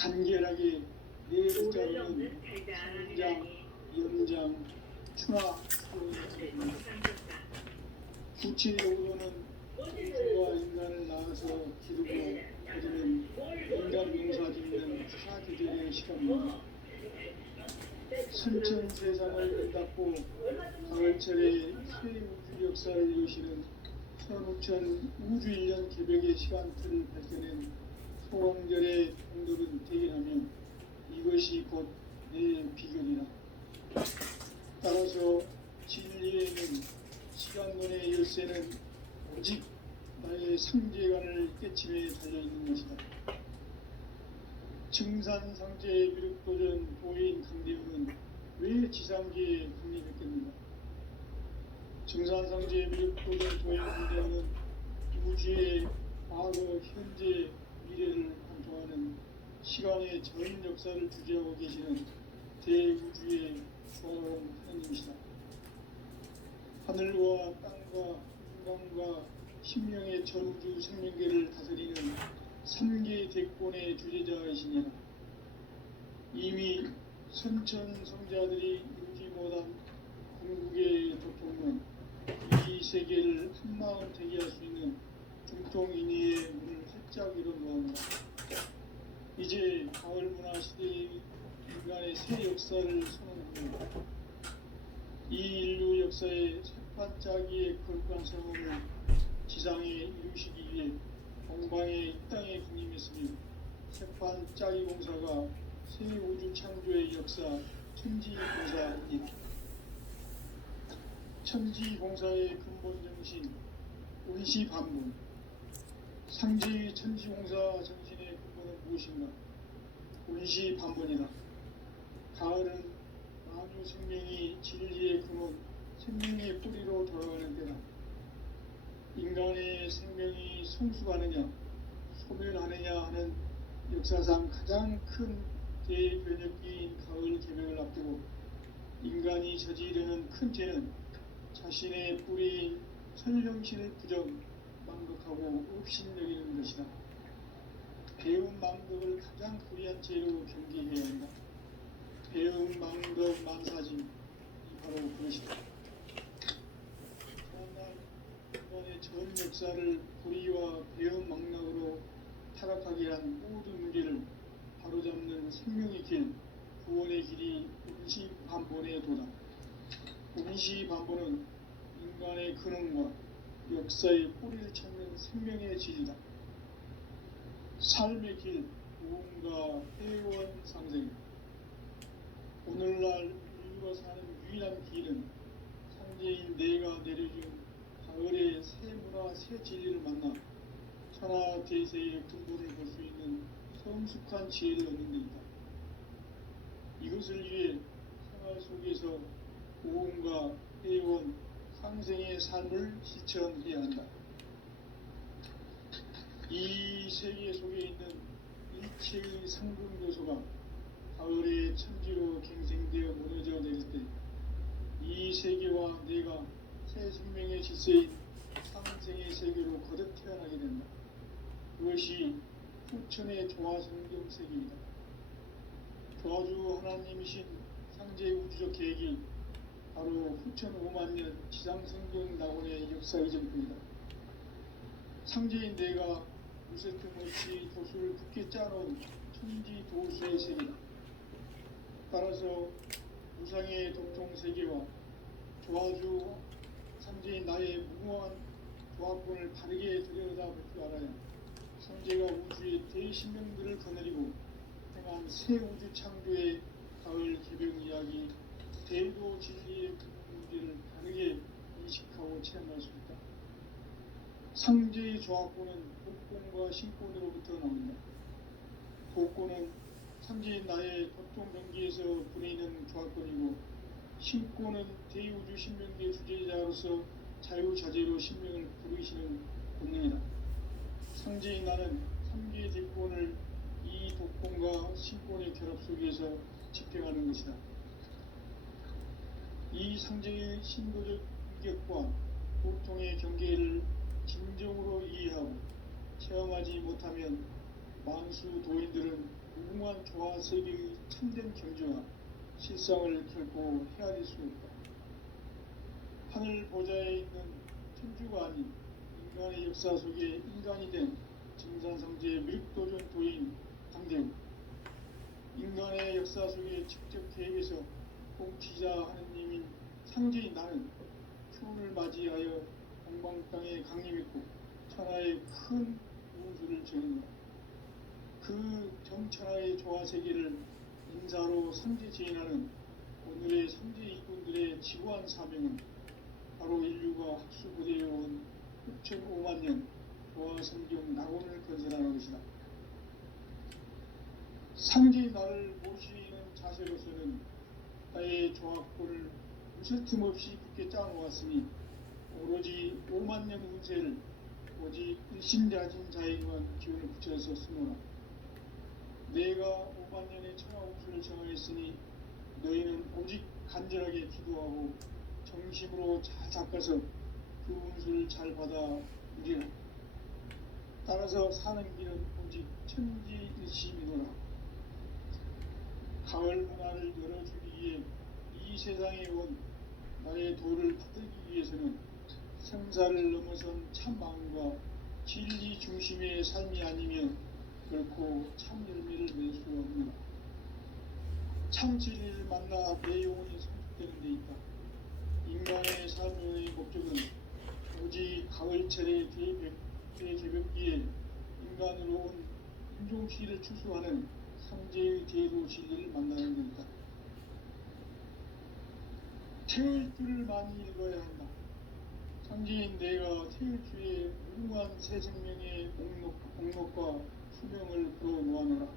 간결하게 네 글자로는 성장, 연장, 충화, 수용입니다. 구체적으로는 우주가 인간을 낳아서 기르고 가지는 인간 용사 짓는 사기절의 시간입니다. 선천 세상을 끝닫고 가을철에 새 우주 역사를 여시는 선우천 우주일년 개벽의 시간틀을 밝혀낸 소왕절의 동들은 대견하며 이것이 곧 내 비결이라. 따라서 진리에는 시간론의 열쇠는 오직 나의 상제관을 깨침에 달려있는 것이다. 증산상제의 미륵도전 도인 강대웅은 왜 지상계에 국립했겠는가? 증산상제의 미륵도전 도인 강대웅은 우주의 과거, 현재, 미래를 관통하는 시간의 전 역사를 주재하고 계시는 대우주의 소원 하나님이시다. 하늘과 땅과 인간과 신명의 전우주 생명계를 다스리는 3개 대권의 주제자이시니라. 이미 선천성자들이 이루지 못한 궁극의 도통은 이 세계를 한마음 되게 할 수 있는 중통인의의 문을 활짝 열어놓았다. 이제 가을 문화 시대의 인간의 새 역사를 선언합니다. 이 인류 역사의 새판짜기의 거룩한 성험을 지상에 이루시기 위해 동방의 이 땅에 군림했으며 새판짜기 공사가 새 우주 창조의 역사 천지공사입니다. 천지공사의 근본 정신 운시반문. 상지 천지공사 정신의 근본은 무엇인가? 운시반문이다. 가을은 만유 생명이 진리의 근원, 생명의 뿌리로 돌아가는 때다. 인간의 생명이 성숙하느냐, 소멸하느냐 하는 역사상 가장 큰 대변혁기인 가을 개벽을 앞두고 인간이 저지르는 큰 죄는 자신의 뿌리인 천령신을 부정, 망극하고 업신여기는 것이다. 배움 망극을 가장 불의한 죄로 경계해야 한다. 배움 망극 만사짐이 바로 그것이다. 지난날 인간의 전 역사를 불의와 배움 망락으로 타락하게 한 모든 문제를 바로잡는 생명의 길, 구원의 길이 운시반본의 도다. 운시반본은 인간의 근원과 역사의 뿌리를 찾는 생명의 질이다. 삶의 길, 무언가 회원 상생. 오늘날 인류가 사는 유일한 길은 상제인 내가 내려준 가을의 새 문화, 새 진리를 만나 천하 대세의 근본을 볼 수 있는 성숙한 지혜를 얻는 데 있다. 이것을 위해 생활 속에서 무언가 회원 상생의 삶을 실천해야 한다. 이 세계 속에 있는 일체의 상금 요소가 가을의 천지로 갱생되어 무너져 내릴 때 이 세계와 내가 새 생명의 질서인 상생의 세계로 거듭 태어나게 된다. 그것이 후천의 조화성경 세계이다. 조화주 하나님이신 상제 우주적 계획이 바로 후천 5만년 지상성경 낙원의 역사 이전입니다. 상제인 내가 무쇠 틈 없이 도수를 굳게 짜놓은 천지 도수의 세계다. 따라서 우상의 도통 세계와 조화주 상제인 나의 무모한 조합권을 바르게 들여다볼 줄 알아야 상제가 우주의 대신명들을 거느리고 행한 새 우주 창조의 가을 개벽 이야기, 대도 진리의 문제를 다르게 인식하고 체험할 수 있다. 상제의 조합권은 복권과 신권으로부터 나온다. 복권은 상제인 나의 도통 경계에서 부리는 조합권이고, 신권은 대우주 신명계 주제자로서 자유자재로 신명을 부르시는 본능이다. 상제인 나는 3개의 대권을 이 독권과 신권의 결합 속에서 집행하는 것이다. 이 상제의 신도적 인격과 보통의 경계를 진정으로 이해하고 체험하지 못하면 만수 도인들은 무궁한 조화 세계의 참된 경주와 실상을 결코 헤아릴 수 없다. 하늘 보좌에 있는 천주가 아닌 인간의 역사 속에 인간이 된 증산성제의 미륵도전 도인 강대우, 인간의 역사 속에 직접 개입해서 공치자 하느님인 상제인 나는 추운을 맞이하여 동방 땅에 강림했고 천하의 큰 우주를 지었노라. 그 정천하의 조화 세계를 인사로 상제 지인하는 오늘의 상제 일꾼들의 지구한 사명은 바로 인류가 학수고대해온 6,500만 년 조화 성경 낙원을 건설하는 것이다. 상제의 나를 모시는 자세로서는 나의 조합권을 무쇠 틈 없이 굳게 짜놓았으니 오로지 5만 년 운세를 오직 일심자진 자에게만 기운을 붙여서 쓰노라. 내가 5만 년의 천하 운수를 정하였으니 너희는 오직 간절하게 기도하고 정심으로 잘 닦아서 그 운수를 잘 받아 누리라. 따라서 사는 길은 오직 천지일심이노라. 가을 문화를 열어주기 위해 이 세상에 온 나의 도를 받들기 위해서는 생사를 넘어선 참 마음과 진리 중심의 삶이 아니면 결코 참 열매를 낼 수 없노라. 참 진리를 만나 내 영혼이 성숙되는 데 있다. 인간의 삶의 목적은 오직 가을철의 대개벽기에 인간으로 온 인종시를 추수하는 상제의 제도 진리를 만나는 것이다. 태을 줄을 많이 읽어야 한다. 상제인 내가 태을 주에 무궁한 새 생명의 목록과 수명을 풀어놓아노라.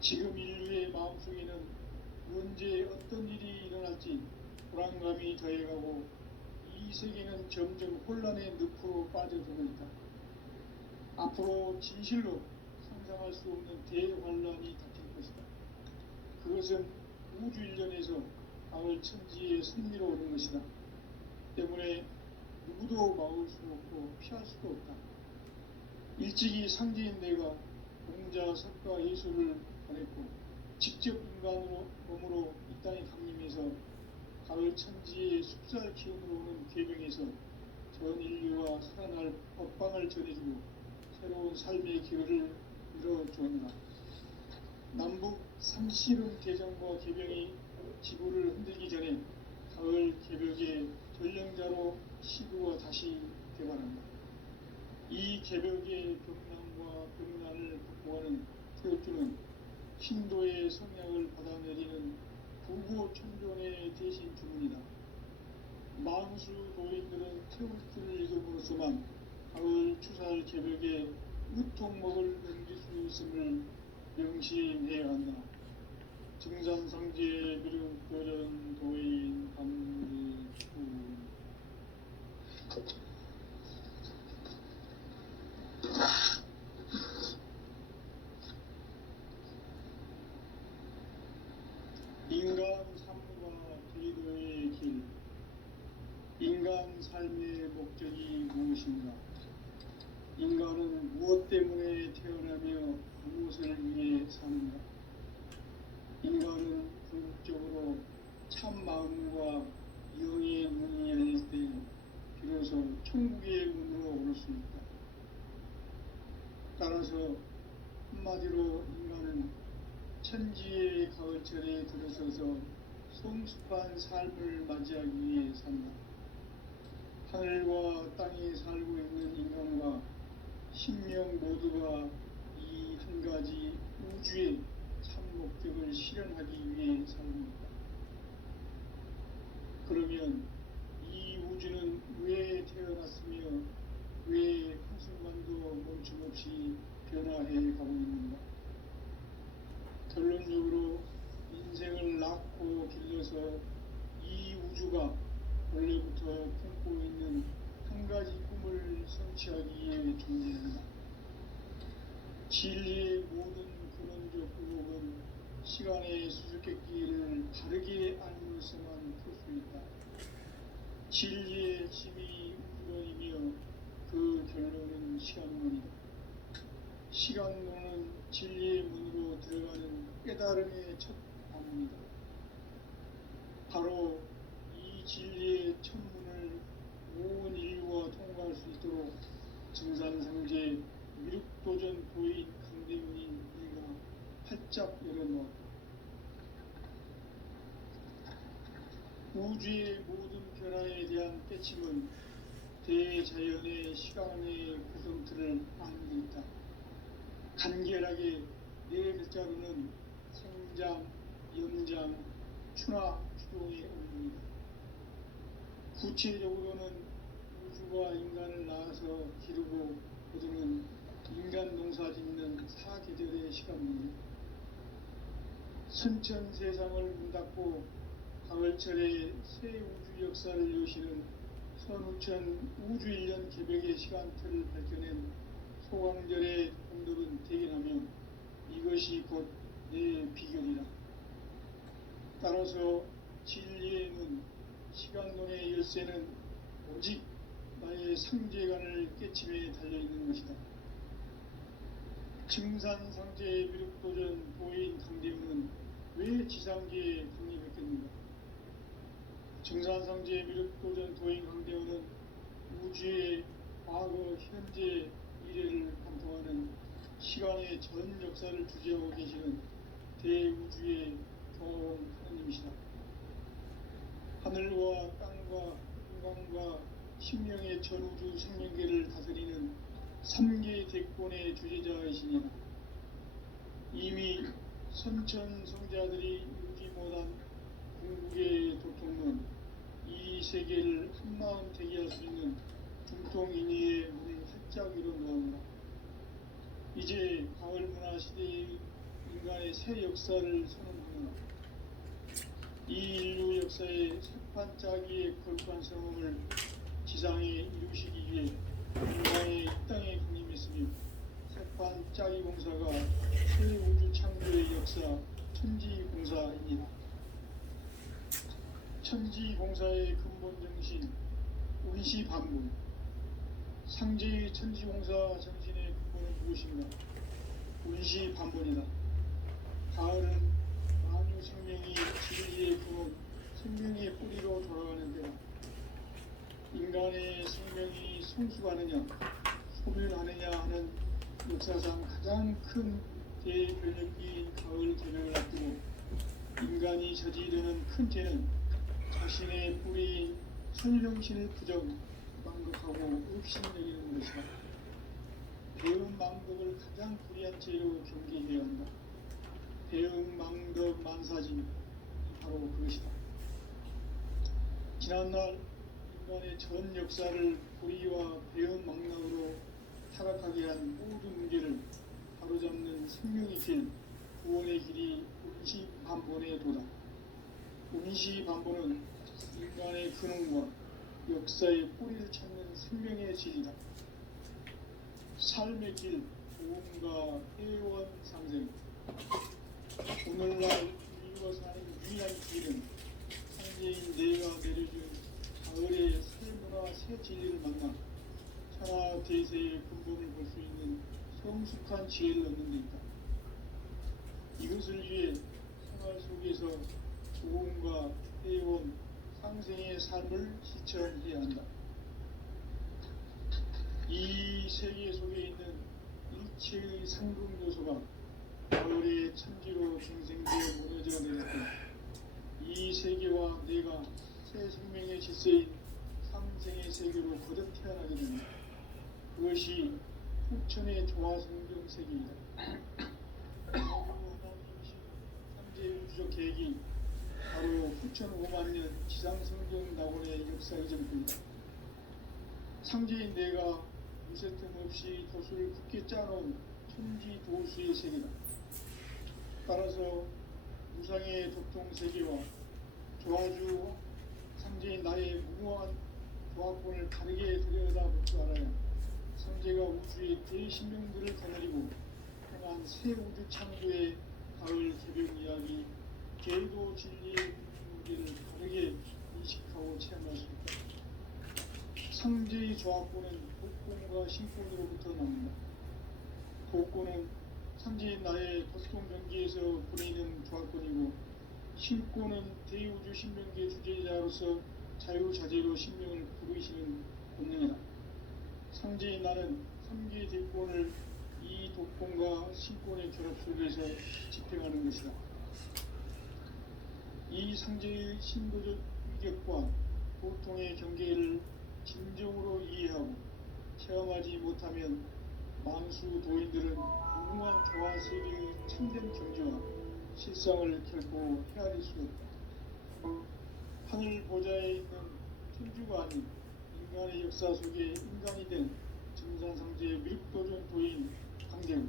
지금 인류의 마음속에는 언제 어떤 일이 일어날지 불안감이 더해가고 이 세계는 점점 혼란의 늪으로 빠져들고 있다. 앞으로 진실로 상상할 수 없는 대환란이 닥칠 것이다. 그것은 우주 일련에서 가을 천지의 승리로 오는 것이다. 때문에 누구도 막을 수 없고 피할 수도 없다. 일찍이 상제인 내가 공자, 석가, 예수를 보냈고 직접 인간으로 몸으로 이 땅에 강림해서 가을 천지의 숲살 기운으로 오는 계명에서 전 인류와 살아날 법방을 전해주고 새로운 삶의 기회를 열어주었노라. 남북 상씨름 개정과 개병이 지구를 흔들기 전에 가을 개벽의 전령자로 시구가 다시 개발한다. 이 개벽의 병난과 병난을 극복하는 태엽주는 신도의 성약을 받아내리는 부고천존의 대신 주문이다. 만수 도인들은 태엽주를 읽음으로써만 가을 추살 개벽의 우통목을 넘길 수 있음을 명심해야 한다. 증산상제 미륵도전 도인 감리수 인간 삶과 제도의 길. 인간 삶의 목적이 무엇인가? 인간은 무엇 때문에 태어나며 무엇을 위해 사는가? 인간은 궁극적으로 참 마음과 영의 문이 열릴 때 비로소 천국의 문으로 오를 수 있다. 따라서 한마디로 인간은 천지의 가을철에 들어서서 성숙한 삶을 맞이하기 위해 산다. 하늘과 땅에 살고 있는 인간과 신명 모두가 이 한 가지 우주의 참 목적을 실현하기 위해 삽니다. 그러면 이 우주는 왜 태어났으며 왜 한순간도 멈춤없이 변화해 가고 있는가? 결론적으로 인생을 낳고 길러서 이 우주가 원래부터 품고 있는 한 가지 꿈을 성취하기 위해 존재한다. 진리의 모든 근원적 의혹은 시간의 수수께끼를 바르게 알므로서만 풀 수 있다. 진리의 핵심이 우주론이며 그 결론은 시간론이다. 시간론은 진리의 문으로 깨달음의 첫 방문이다. 바로 이 진리의 첫문을 온 인류가 통과할 수 있도록 증산상제 미륵도전 도인 강대문이 우리가 활짝 열어놓았다. 우주의 모든 변화에 대한 깨침은 대자연의 시간의 구성틀을 안고 있다. 간결하게 네 글자로는 생장, 연장, 추나 추동의 의미입니다. 구체적으로는 우주가 인간을 낳아서 기르고 거두는 인간 농사 짓는 사계절의 시간입니다. 선천 세상을 문 닫고 가을철에 새 우주 역사를 여시는 선우천 우주일년 개벽의 시간틀을 밝혀낸 소강절의 공덕은 대견하며 이것이 곧 내 비결이라. 따라서 진리에는 시간론의 열쇠는 오직 나의 상제관을 깨침에 달려있는 것이다. 증산상제 미륵도전 도인 강대문은 왜 지상계에 강림했겠는가? 증산상제 미륵도전 도인 강대문은 우주의 과거, 현재, 미래를 관통하는 시간의 전 역사를 주재하고 계시는 대우주의 교황 하느님이시다. 하늘과 땅과 인간과 식명의 전우주 생명계를 다스리는 3개 대권의 주제자이시니라. 이미 선천 성자들이 이루지 못한 궁극의 도통론, 이 세계를 한마음 대기할 수 있는 중통인의의 문을 활짝 열어놓았노라. 이제 가을 문화 시대의 인간의 새 역사를 선언하노라. 이 인류 역사의 새판짜기의 거룩한 성험을 지상에 이루시기 위해 인간의 이 땅에 강림했으며 새판짜기 공사가 새 우주 창조의 역사 천지공사입니다. 천지공사의 근본 정신 운시반본. 상제의 천지공사 정신의 근본은 무엇인가? 운시반본이다. 가을은 만유 생명이 진리의 근원, 생명의 뿌리로 돌아가는 때다. 인간의 생명이 성숙하느냐, 소멸하느냐 하는 역사상 가장 큰 대변혁기인 가을 개명을 앞두고 인간이 저지르는 큰 죄는 자신의 뿌리인 설명신을 부정, 망극하고 없신여기는 것이다. 배음 망덕을 가장 불의한 죄로 경계해야 한다. 배음 망덕 만사짐, 바로 그것이다. 지난날 인간의 전 역사를 불의와 배음 망락으로 타락하게 한 모든 문제를 바로잡는 생명의 길, 구원의 길이 운시반본의 도다. 운시반본은 인간의 근원과 역사의 뿌리를 찾는 생명의 질이다. 삶의 길, 도움과 회원 상생. 오늘날 인류가 사는 유일한 길은 상제인 내가 내려준 가을의 새 문화, 새 진리를 만나 천하 대세의 근본을 볼 수 있는 성숙한 지혜를 얻는 데 있다. 이것을 위해 생활 속에서 도움과 회원, 상생의 삶을 실천해야 한다. 이 세계 속에 있는 일체의 상금 요소가 가을의 천지로 갱생되어 무너져 내렸고 이 세계와 내가 새 생명의 질서인 상생의 세계로 거듭 태어나게 된다. 그것이 후천의 조화성경 세계이다. 상제 우주적 계획이 바로 후천 5만년 지상성경 낙원의 역사 이전입니다. 상제인 내가 무쇠 틈 없이 돛을 굳게 짜놓은 천지 도수의 세계다. 따라서 무상의 도통 세계와 조화주 상제인 나의 무모한 조합권을 다르게 들여다볼 줄 알아야 상제가 우주의 대신명들을 거느리고 행한 새 우주 창조의 가을 개벽 이야기, 계도 진리의 무게를 다르게 인식하고 체험할 수 있다. 상제의 조합권은 복권과 신권으로부터 나옵니다. 복권은 상제인 나의 보통 경기에서 보내는 조합권이고 신권은 대우주 신명기의 주제자로서 자유자재로 신명을 부르시는 권능이다. 상제인 나는 3개의 대권을 이 독권과 신권의 결합 속에서 집행하는 것이다. 이 상제의 신도적 위격과 보통의 경계를 진정으로 이해하고 체험하지 못하면 만수 도인들은 무궁한 조화세계의 참된 경지와 실상을 결코 헤아릴 수 없다. 하늘 보좌에 있는 천주가 아닌 인간의 역사 속에 인간이 된 증산상제의 미륵도전 도인 강대우,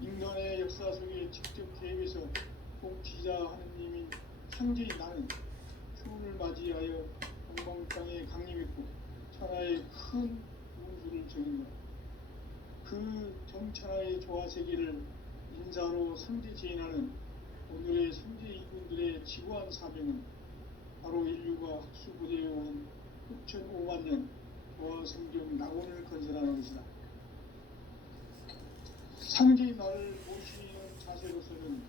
인간의 역사 속에 직접 개입해서 통치자 하느님인 상제인 나는 추운을 맞이하여 동방땅에 강림했고 천하의 큰 운수를 정인다. 그 정천하의 조화세계를 인사로 상제 제인하는 오늘의 상제 이군들의 지구한 사명은 바로 인류가 학수고대해온 6,500만 년 조화성경 낙원을 건설하는 것이다. 상제의 나를 모시는 자세로서는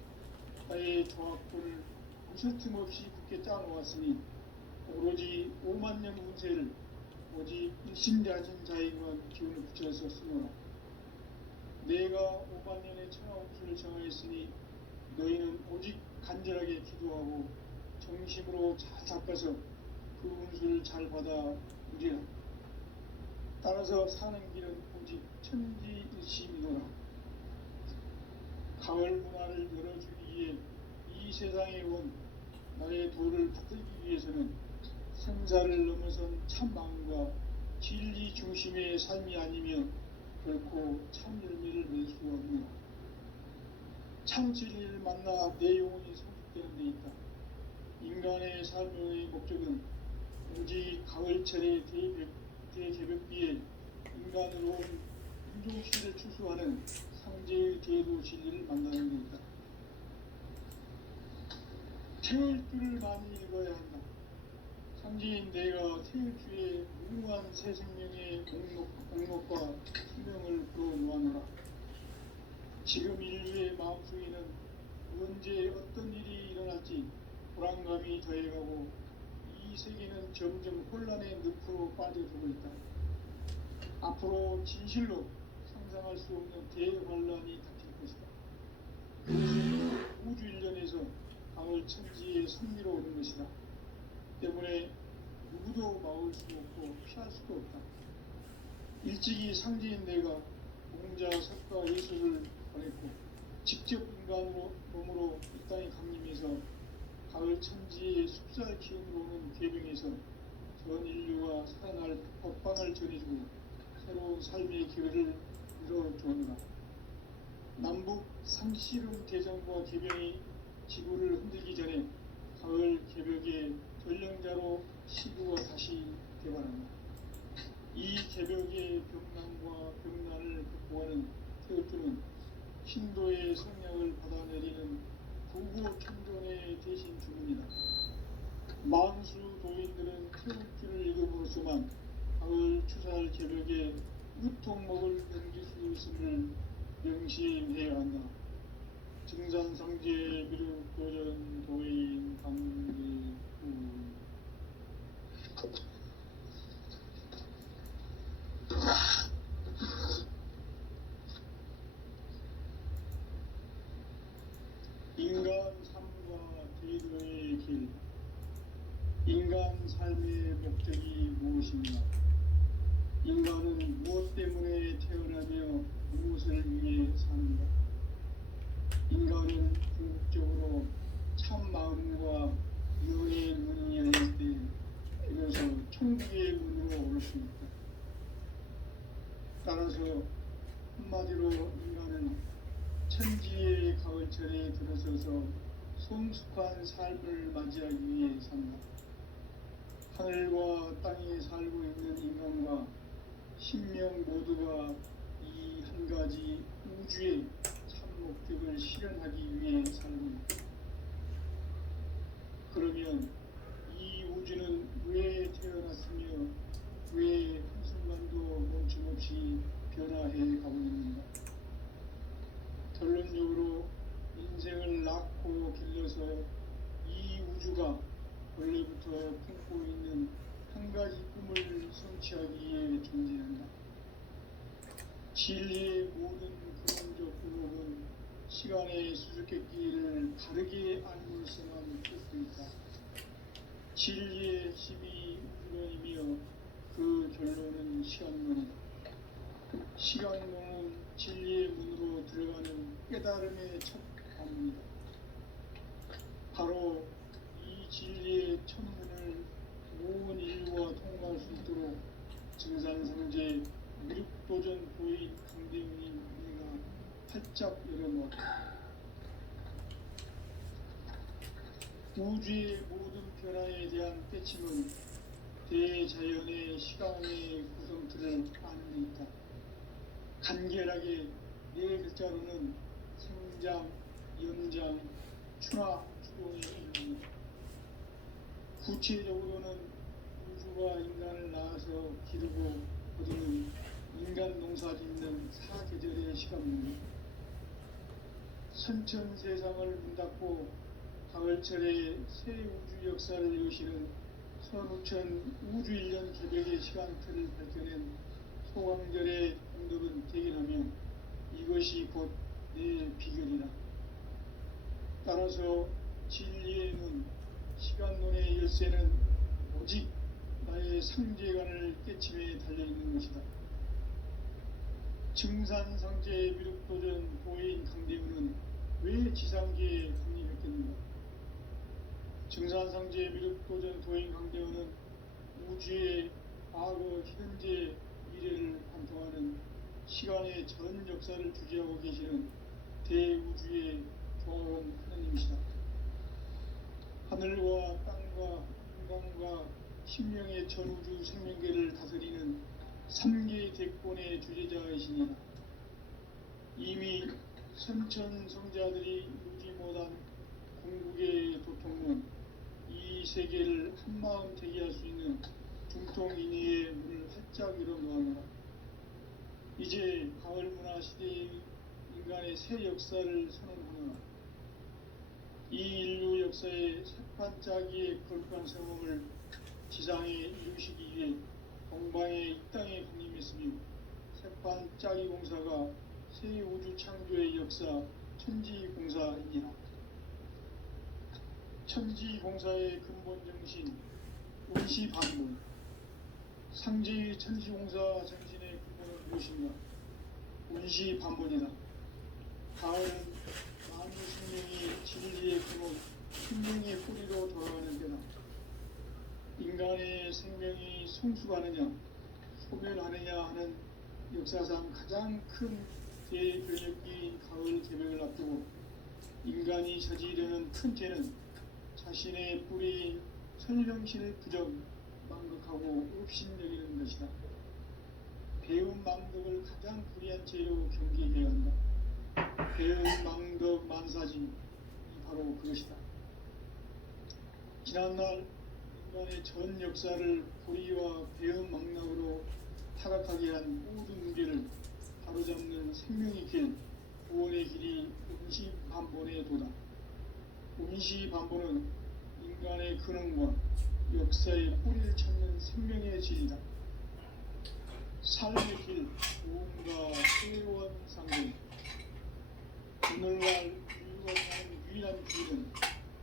나의 조합권을 무설틈 없이 굳게 짜놓았으니 오로지 5만 년 운세를 오직 일심자진 자에게만 기운을 붙여서 쓰노라. 내가 5만 년의 천하 운수를 정하였으니 너희는 오직 간절하게 기도하고 정심으로 잘 닦아서 그 운수를 잘 받아 누리라. 따라서 사는 길은 오직 천지일심이노라. 가을 문화를 열어주기 위해 이 세상에 온 나의 도를 받들기 위해서는 생사를 넘어선 참 마음과 진리 중심의 삶이 아니면 결코 참 열매를 맺을 수 없노라. 참 진리를 만나 내 영혼이 성숙되는 데 있다. 인간의 삶의 목적은 오직 가을철의 대개벽비에 인간으로 온 인종시를 추수하는 상제의 대도 진리를 만나는 데 있다. 태을주를 많이 읽어야 한다. 상제인 내가 태을주의 무궁한 새 생명의 목록과 수명을 불어놓아노라. 지금 인류의 마음속에는 언제 어떤 일이 일어날지 불안감이 더해가고 이 세계는 점점 혼란의 늪으로 빠져들고 있다. 앞으로 진실로 상상할 수 없는 대환란이 닥칠 것이다. 그것은 우주 일련에서 가을 천지의 섭리로 오는 것이다. 때문에 누구도 막을 수 없고 피할 수도 없다. 일찍이 상제인 내가 공자, 석가, 예수를 보냈고 직접 인간으로 몸으로 이 땅에 강림해서 가을 천지의 숲살 기운으로 오는 계병에서 전 인류가 살아날 법방을 전해주고 새로운 삶의 기회를 열어주었노라. 남북 상씨름 대전과 계병이 지구를 흔들기 전에 가을 개벽의 전령자로 시구가 다시 개발한다. 이 개벽의 병난과 병난을 극복하는 태을주는 신도의 성령을 받아내리는 구구 천존의 대신 주문이다. 만수 도인들은 태을주를 읽음으로써만 가을 추살 개벽에 유통목을 넘길 수 있음을 명심해야 한다. 증산상제 미륵도전 도인 강대우. 인간 삶과 제도의 길. 인간 삶의 목적이 무엇인가? 인간은 무엇 때문에 태어나며 무엇을 위해 사는가? 인간은 궁극적으로 참 마음과 영의 눈이 열릴 때 비로소 천국의 문으로 올 수 있다. 따라서 한마디로 인간은 천지의 가을철에 들어서서 성숙한 삶을 맞이하기 위해 산다. 하늘과 땅에 살고 있는 인간과 신명 모두가 이 한 가지 우주의 참 목적을 실현하기 위해 살고 있다. 그러면 이 우주는 왜 태어났으며 왜 한순간도 멈춤없이 변화해 가고 있는가? 방식으로 인생을 낳고 길러서 이 우주가 원래부터 품고 있는 한 가지 꿈을 성취하기 위해 존재한다. 진리의 모든 근원적 근원은 시간의 수수께끼를 바르게 알물서만 펼수있다. 진리의 핵심이 우주론이며 그 결론은 시간론이다. 시간론은 진리의 문으로 들어가는 깨달음의 첫 관문이다. 바로 이 진리의 첫 문을 온 인류가 통과할 수 있도록 증산상제 미륵도전 도인 강대웅이 우리가 활짝 열어놓았다. 우주의 모든 변화에 대한 때침은 대자연의 시간의 구성틀을 아는 데 있다. 간결하게 네 글자로는 생장, 연장, 추나, 추동의 의미입니다. 구체적으로는 우주가 인간을 낳아서 기르고 거두는 인간 농사 짓는 사계절의 시간입니다. 선천세상을 문닫고 가을철에 새 우주 역사를 이루시는 선우천 우주일년 개벽의 시간틀을 밝혀낸 소광절의 공덕은 대견하며 이것이 곧 내 비결이라. 따라서 진리의 눈, 시간론의 열쇠는 오직 나의 상제관을 깨침에 달려있는 것이다. 증산상제 미륵도전 도인 강대우는 왜 지상계에 강림했겠는가? 증산상제 미륵도전 도인 강대우는 우주의 과거, 현재, 미래를 관통하는 시간의 전 역사를 주재하고 계시는 대우주의 조화원 하느님이시다. 하늘과 땅과 인간과 신명의 전우주 생명계를 다스리는 3개 대권의 주제자이시니라. 이미 선천성자들이 이루지 못한 궁극의 도통론, 이 세계를 한마음 되게 할 수 있는 중통인의의 문을 활짝 열어놓아라. 이제 가을문화 시대의 인간의 새 역사를 선언하노라. 이 인류 역사의 새반짝이의 거룩한 성공을 지상에 이루시기 위해 동방의 이 땅에 군림했으며 새반짝이 공사가 새 우주 창조의 역사 천지공사이니라. 천지공사의 근본 정신 운시반문, 상제의 천지공사 정신의 근본은 무엇인가? 운시반문이다. 가을은 만유 생명이 진리의 근원, 생명의 뿌리로 돌아가는 때다. 인간의 생명이 성숙하느냐, 소멸하느냐 하는 역사상 가장 큰 대변혁기인 가을 개벽을 앞두고 인간이 저지르는 큰 죄는 자신의 뿌리인 천령신을 부정, 망극하고 업신여기는 것이다. 배운 망덕을 가장 불의한 죄로 경계해야 한다. 배은 망덕 만사지, 바로 그것이다. 지난날 인간의 전 역사를 불의와 배은 망락으로 타락하게 한 모든 문제를 바로잡는 생명의 길, 구원의 길이 운시반본의 도다. 운시반본은 인간의 근원과 역사의 뿌리를 찾는 생명의 질이다. 삶의 길, 구원과 회원상공, 오늘날 인류가 사는 유일한 길은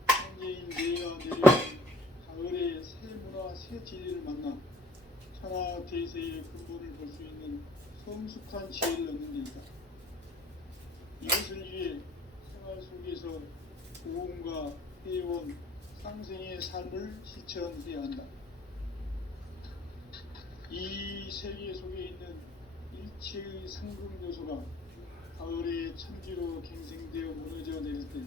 현재인 내가 내려온 가을의 새 문화, 새 진리를 만나 천하 대세의 근본을 볼 수 있는 성숙한 지혜를 얻는 데이다. 이것을 위해 생활 속에서 구원과 회원, 상생의 삶을 실천해야 한다. 이 세계 속에 있는 일체의 상금 요소가 가을의 천지로 갱생되어 무너져 내릴 때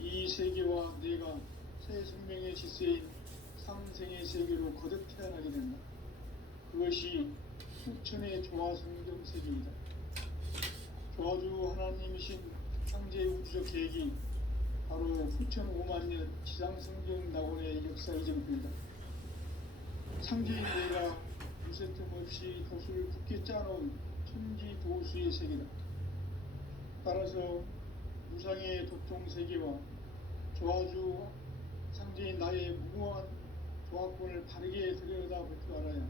이 세계와 내가 새 생명의 질서인 상생의 세계로 거듭 태어나게 된다. 그것이 수천의 조화성경 세계이다. 조화주 하나님이신 창제 우주적 계획이 바로 후천 5만 년 지상성경 낙원의 역사 이전입니다. 창제인 내가 무쇠 틈 없이 돛을 굳게 짜놓은 천지 도수의 세계다. 따라서 무상의 도통 세계와 조화주 상제인 나의 무궁한 조합권을 바르게 들여다볼 줄 알아야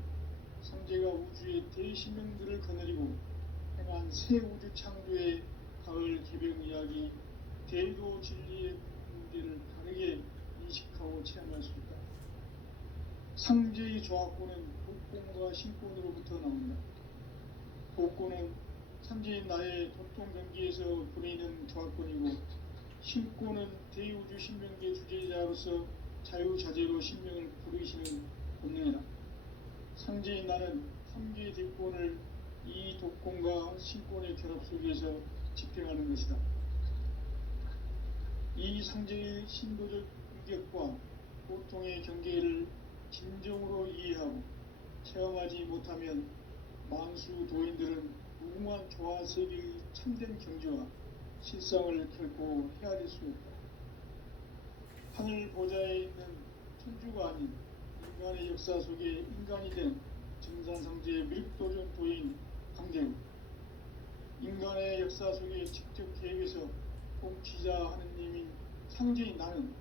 상제가 우주의 대신명들을 거느리고 행한 새 우주 창조의 가을 개벽 이야기, 대도 진리의 문제를 바르게 인식하고 체험할 수 있다. 상제의 조합권은 복권과 신권으로부터 나온다. 복권은 상제인 나의 도통 경기에서 보내는 조합권이고, 신권은 대우주 신명계 주제자로서 자유자재로 신명을 부르시는 본능이다. 상제인 나는 3개의 대권을 이 독권과 신권의 결합 속에서 집행하는 것이다. 이 상제의 신도적 인격과 고통의 경계를 진정으로 이해하고 체험하지 못하면 만수 도인들은 무궁한 조화 세계의 참된 경지와 실상을 결코 헤아릴 수 없다. 하늘 보좌에 있는 천주가 아닌 인간의 역사 속에 인간이 된 증산상제의 밀도적 도인 강대우, 인간의 역사 속에 직접 계획해서 통치자 하느님인 상제인 나는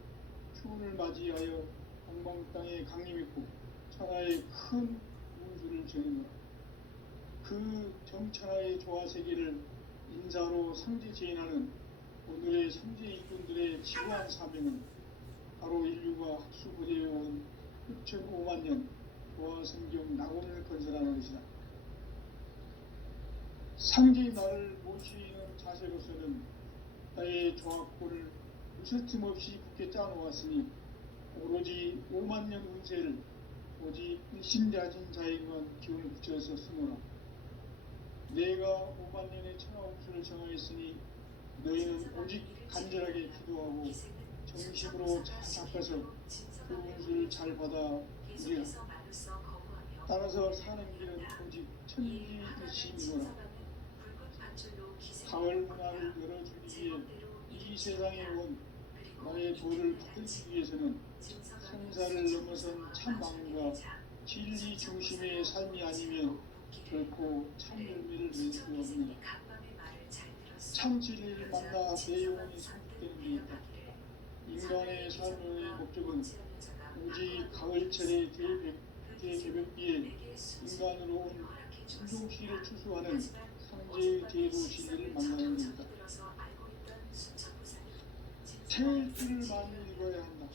추운을 맞이하여 동방 땅에 강림했고 천하의 큰 운수를 전했노라. 그 정천하의 조화세계를 인자로 상제 제인하는 오늘의 상제 일꾼들의 지구한 사명은 바로 인류가 학수부대해온 6,500만 년 조화성경 낙원을 건설하는 것이다. 상제의 나를 모시는 자세로서는 나의 조합권을 무쇠틈 없이 굳게 짜놓았으니 오로지 5만 년 운세를 오직 일심자진 자에게만 기운을 붙여서 쓰노라. 내가 5만 년의 천하운수를 정하였으니 너희는 오직 간절하게 기도하고 정식으로 잘 닦아서 그 운수를 잘 받아 누리라. 따라서 사는 길은 오직 천지일심이노라. 가을 문화를 열어주기 위해 이 세상에 온 나의 도를 받들기 위해서는 생사를 넘어선 참 마음과 진리 중심의 삶이 아니면 결코 참 열매를 낼 수 없느니라. 참 진리를 만나 내 영혼이 성숙되는 데 있다. 인간의 삶의 목적은 오직 가을철의 대개벽비에 인간으로 온 진종시를 추수하는 상제의 대도 진리를 만나는 것이다. 태울 줄을 많이 읽어야 한다.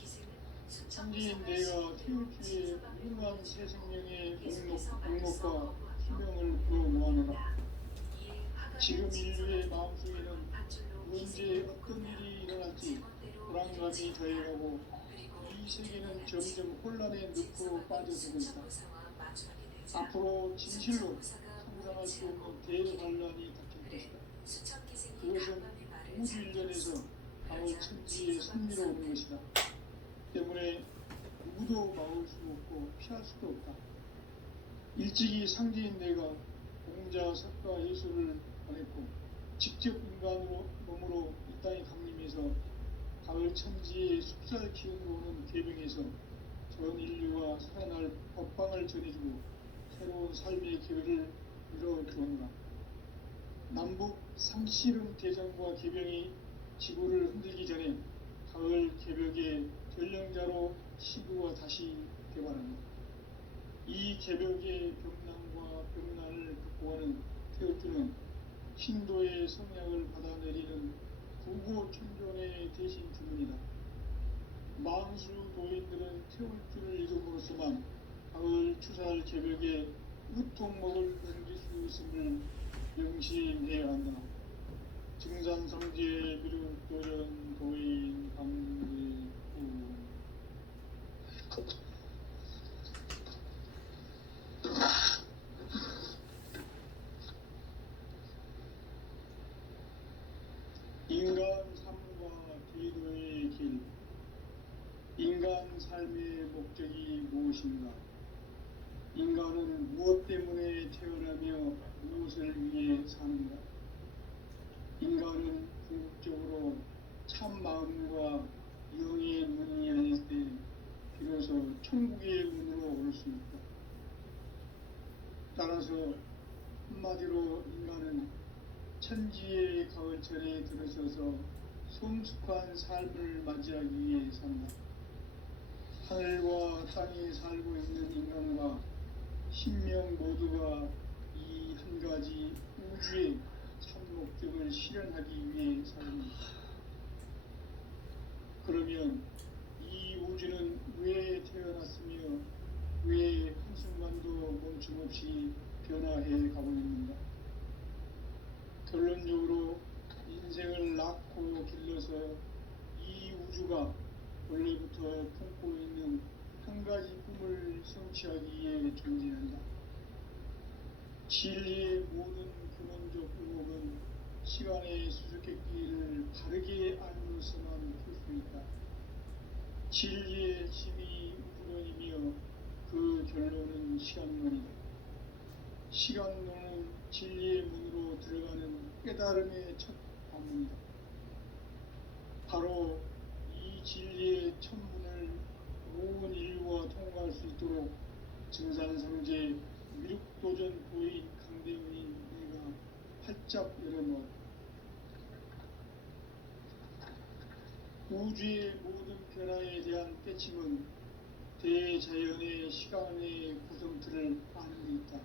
상제인 내가 태울 주의 무궁한 새 생명의 목록과 수명을 부어놓아노라. 지금 인류의 마음속에는 언제 어떤 일이 일어날지 불안감이 더해가고 이 세계는 점점 혼란의 늪으로 빠져들고 있다. 앞으로 진실로 상상할 수 없는 대환란이 닥칠 것이다. 그것은 우주 일련에서 가을 천지의 섭리로 오는 것이다. 때문에 누구도 막을 수 없고 피할 수도 없다. 일찍이 상제인 내가 공자, 석가, 예수를 보냈고 직접 인간으로 몸으로 이 땅에 강림해서 가을 천지의 숲살 기운으로 오는 계명에서 전 인류와 살아날 법방을 전해주고 새로운 삶의 기회를 이뤄주었노라. 남북 상씨름 대전과 개병이 지구를 흔들기 전에 가을 개벽의 전령자로 시구가 다시 개발합니다. 이 개벽의 병난과 병난을 극복하는 태울주는 신도의 성약을 받아내리는 구고천존의 대신 주문이다. 만수 도인들은 태울주를 이름으로서만 가을 추살 개벽의 으통목을 넘길 수 있음을 명심해야 한다. 증산성지의 비lud도전 도인 강대우. 인간 삶과 기도의 길. 인간 삶의 목적이 무엇인가? 인간은 무엇 때문에 태어나며 무엇을 위해 사는가? 인간은 궁극적으로 참 마음과 영의 문이 열릴 때 비로소 천국의 문으로 올 수 있다. 따라서 한마디로 인간은 천지의 가을철에 들어서서 성숙한 삶을 맞이하기 위해 산다. 하늘과 땅에 살고 있는 인간과 신명 모두가 이 한 가지 우주의 참 목적을 실현하기 위해 삽니다. 그러면 이 우주는 왜 태어났으며 왜 한순간도 멈춤없이 변화해 가고 있는가? 결론적으로 인생을 낳고 길러서 이 우주가 원래부터 품고 있는 한 가지 꿈을 성취하기 위해 존재한다. 진리의 모든 근원적 의혹은 시간의 수수께끼를 바르게 알므로서만 풀 수 있다. 진리의 힘이 우주론이며 그 결론은 시간론이다. 시간론은 진리의 문으로 들어가는 깨달음의 첫 관문이다. 바로 이 진리의 첫 문을 온 인류가 통과할 수 있도록 증산성제 미륵도전 도인 강대훈인 내가 활짝 열어놓았다. 우주의 모든 변화에 대한 깨침은 대자연의 시간의 구성틀을 아는 데 있다.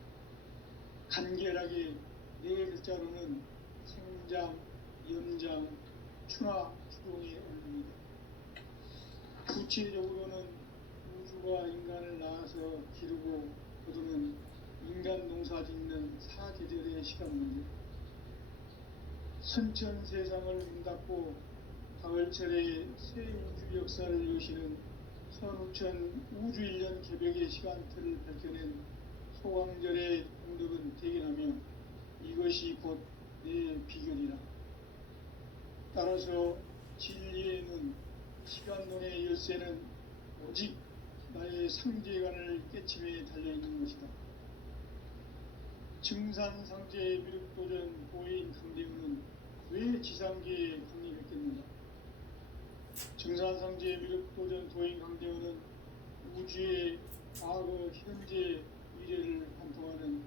간결하게 네 글자로는 생장, 연장, 추나 추동의 원리이다. 구체적으로는 우주가 인간을 낳아서 기르고 거두는 인간 농사 짓는 사계절의 시간 문제, 선천 세상을 문닫고 가을철의 새 우주 역사를 여시는 선우천 우주 1년 개벽의 시간틀을 밝혀낸 소강절의 공덕은 대견하며 이것이 곧 내 비결이라. 따라서 진리에는 시간론의 열쇠는 오직 나의 상제관을 깨침에 달려있는 것이다. 증산상제 미륵도전 보인 강대훈은 왜 지상계에 강림했겠는가? 증산상제 미륵도전 도인 강대훈은 우주의 과거, 현재, 미래를 관통하는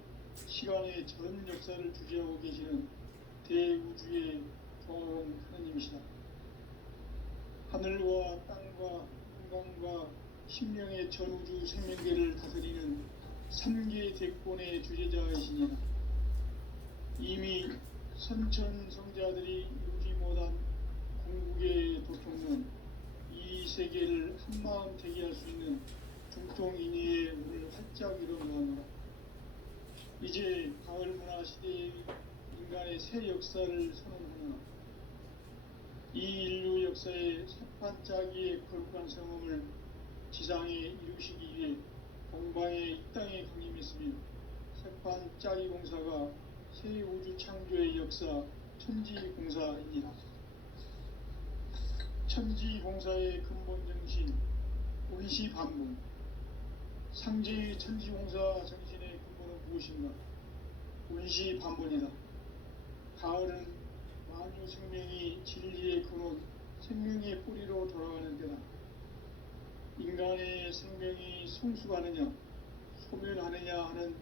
시간의 전 역사를 주재하고 계시는 대우주의 조화로운 하느님이시다. 하늘과 땅과 인간과 신명의 전우주 생명계를 다스리는 삼계 대권의 주재자이시니라. 이미 선천성자들이 이루지 못한 궁극의 도통론, 이 세계를 한마음 되게 할 수 있는 중통인의의 문을 활짝 열어놓았노라. 이제 가을문화 시대의 인간의 새 역사를 선언하나 이 인류 역사의 삿발짜기의 거룩한 성음을 지상에 이루시기 위해 동방의 이 땅에 강림했으며 삿발짜기 공사가 새 우주 창조의 역사 천지공사입니다. 천지공사의 근본 정신 운시반문, 상제의 천지공사 정신의 근본은 무엇인가? 운시반문이다. 가을은 만유 생명이 진리의 근원, 생명의 뿌리로 돌아가는 때다. 인간의 생명이 성숙하느냐, 소멸하느냐 하는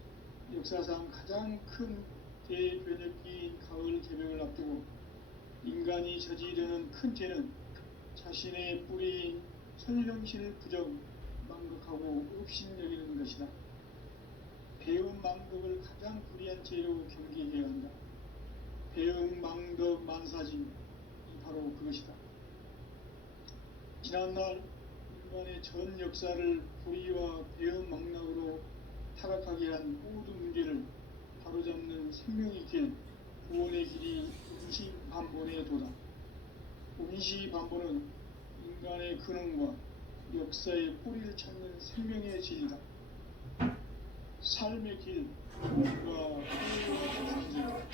역사상 가장 큰 대변혁기인 가을 개벽을 앞두고 인간이 저지르는 큰 죄는 자신의 뿌리인 설령실 부정, 망극하고 업신여기는 것이다. 배움 망덕을 가장 불의한 죄로 경계해야 한다. 배움 망덕 만사진이 바로 그것이다. 지난날 인간의 전 역사를 불의와 배움 망락으로 타락하게 한 모든 문제를 바로잡는 생명의 길, 구원의 길이 운시반본의 도다. 운시반본은 인간의 근원과 역사의 뿌리를 찾는 생명의 진리다. 삶의 길, 구원과 회의와 상징이다.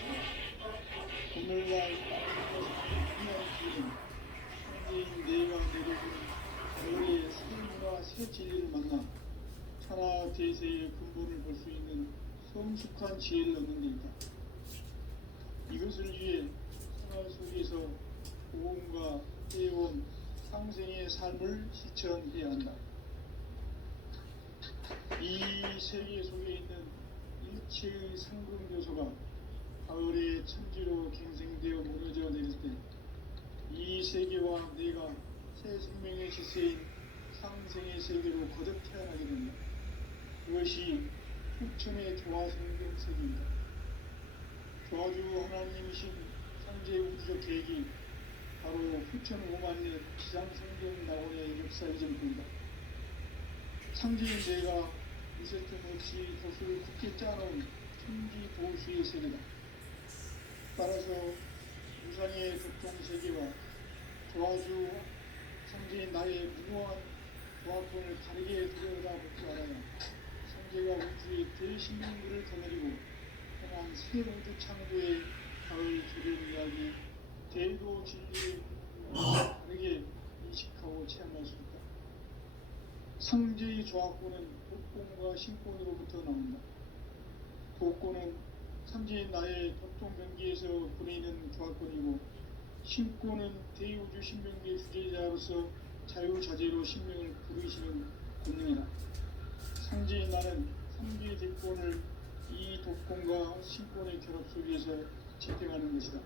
오늘날 따뜻한 길은 현재인 내가 내려주는 가을의 새 문화 새 진리를 만나 천하 대세의 근본을 볼 수 있는 성숙한 지혜를 얻는 데 있다. 이것을 위해 생활 속에서 고음과 해온 상생의 삶을 실천해야 한다. 이 세계 속에 있는 일체의 상금 요소가 가을의 천지로 갱생되어 무너져 내릴 때 이 세계와 내가 새 생명의 질서인 상생의 세계로 거듭 태어나게 된다. 그것이 후천의 조화성경 세계입니다. 조화주 하나님이신 창조의 우주적 계획이 바로 후천 5만 년 지상성경 낙원의 역사 이전입니다. 창조인 내가 무쇠 틈 없이 도수를 굳게 짜놓은 천지 도수의 세계다. 따라서 우상의 독종 세계와 조화주 성제인 나의 무모한 조합권을 다르게 들여다볼 줄 알아야 성제가 우주의 대신명들을 거느리고 행한 새 우주 창조의 가을 조련 이야기 대도 진리의 다르게 인식하고 체험할 수 있다. 성제의 조합권은 독권과 신권으로부터 나온다. 독권은 삼지인 나의 독종 경기에서 보내는 조합권이고, 신권은 대우주 신명기의 주제자로서 자유자재로 신명을 부르시는 권능이다. 상지인 나는 삼지의 대권을 이 독권과 신권의 결합 속에서 집행하는 것이다.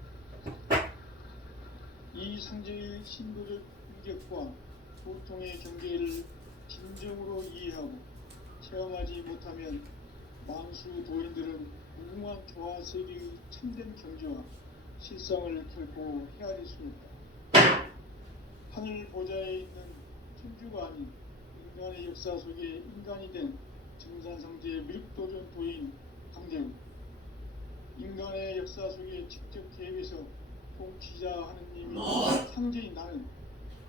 이 상지의 신도적 인격과 보통의 경계를 진정으로 이해하고 체험하지 못하면 만수 도인들은 무궁한 조화 세계의 참된 경지와 실상을 결코 헤아릴 수 없다. 하늘 보좌에 있는 천주가 아닌 인간의 역사 속에 인간이 된 정산상제의 밀도전 도인 강대우, 인간의 역사 속에 직접 개입해서 통치자 하느님이 상제인 나는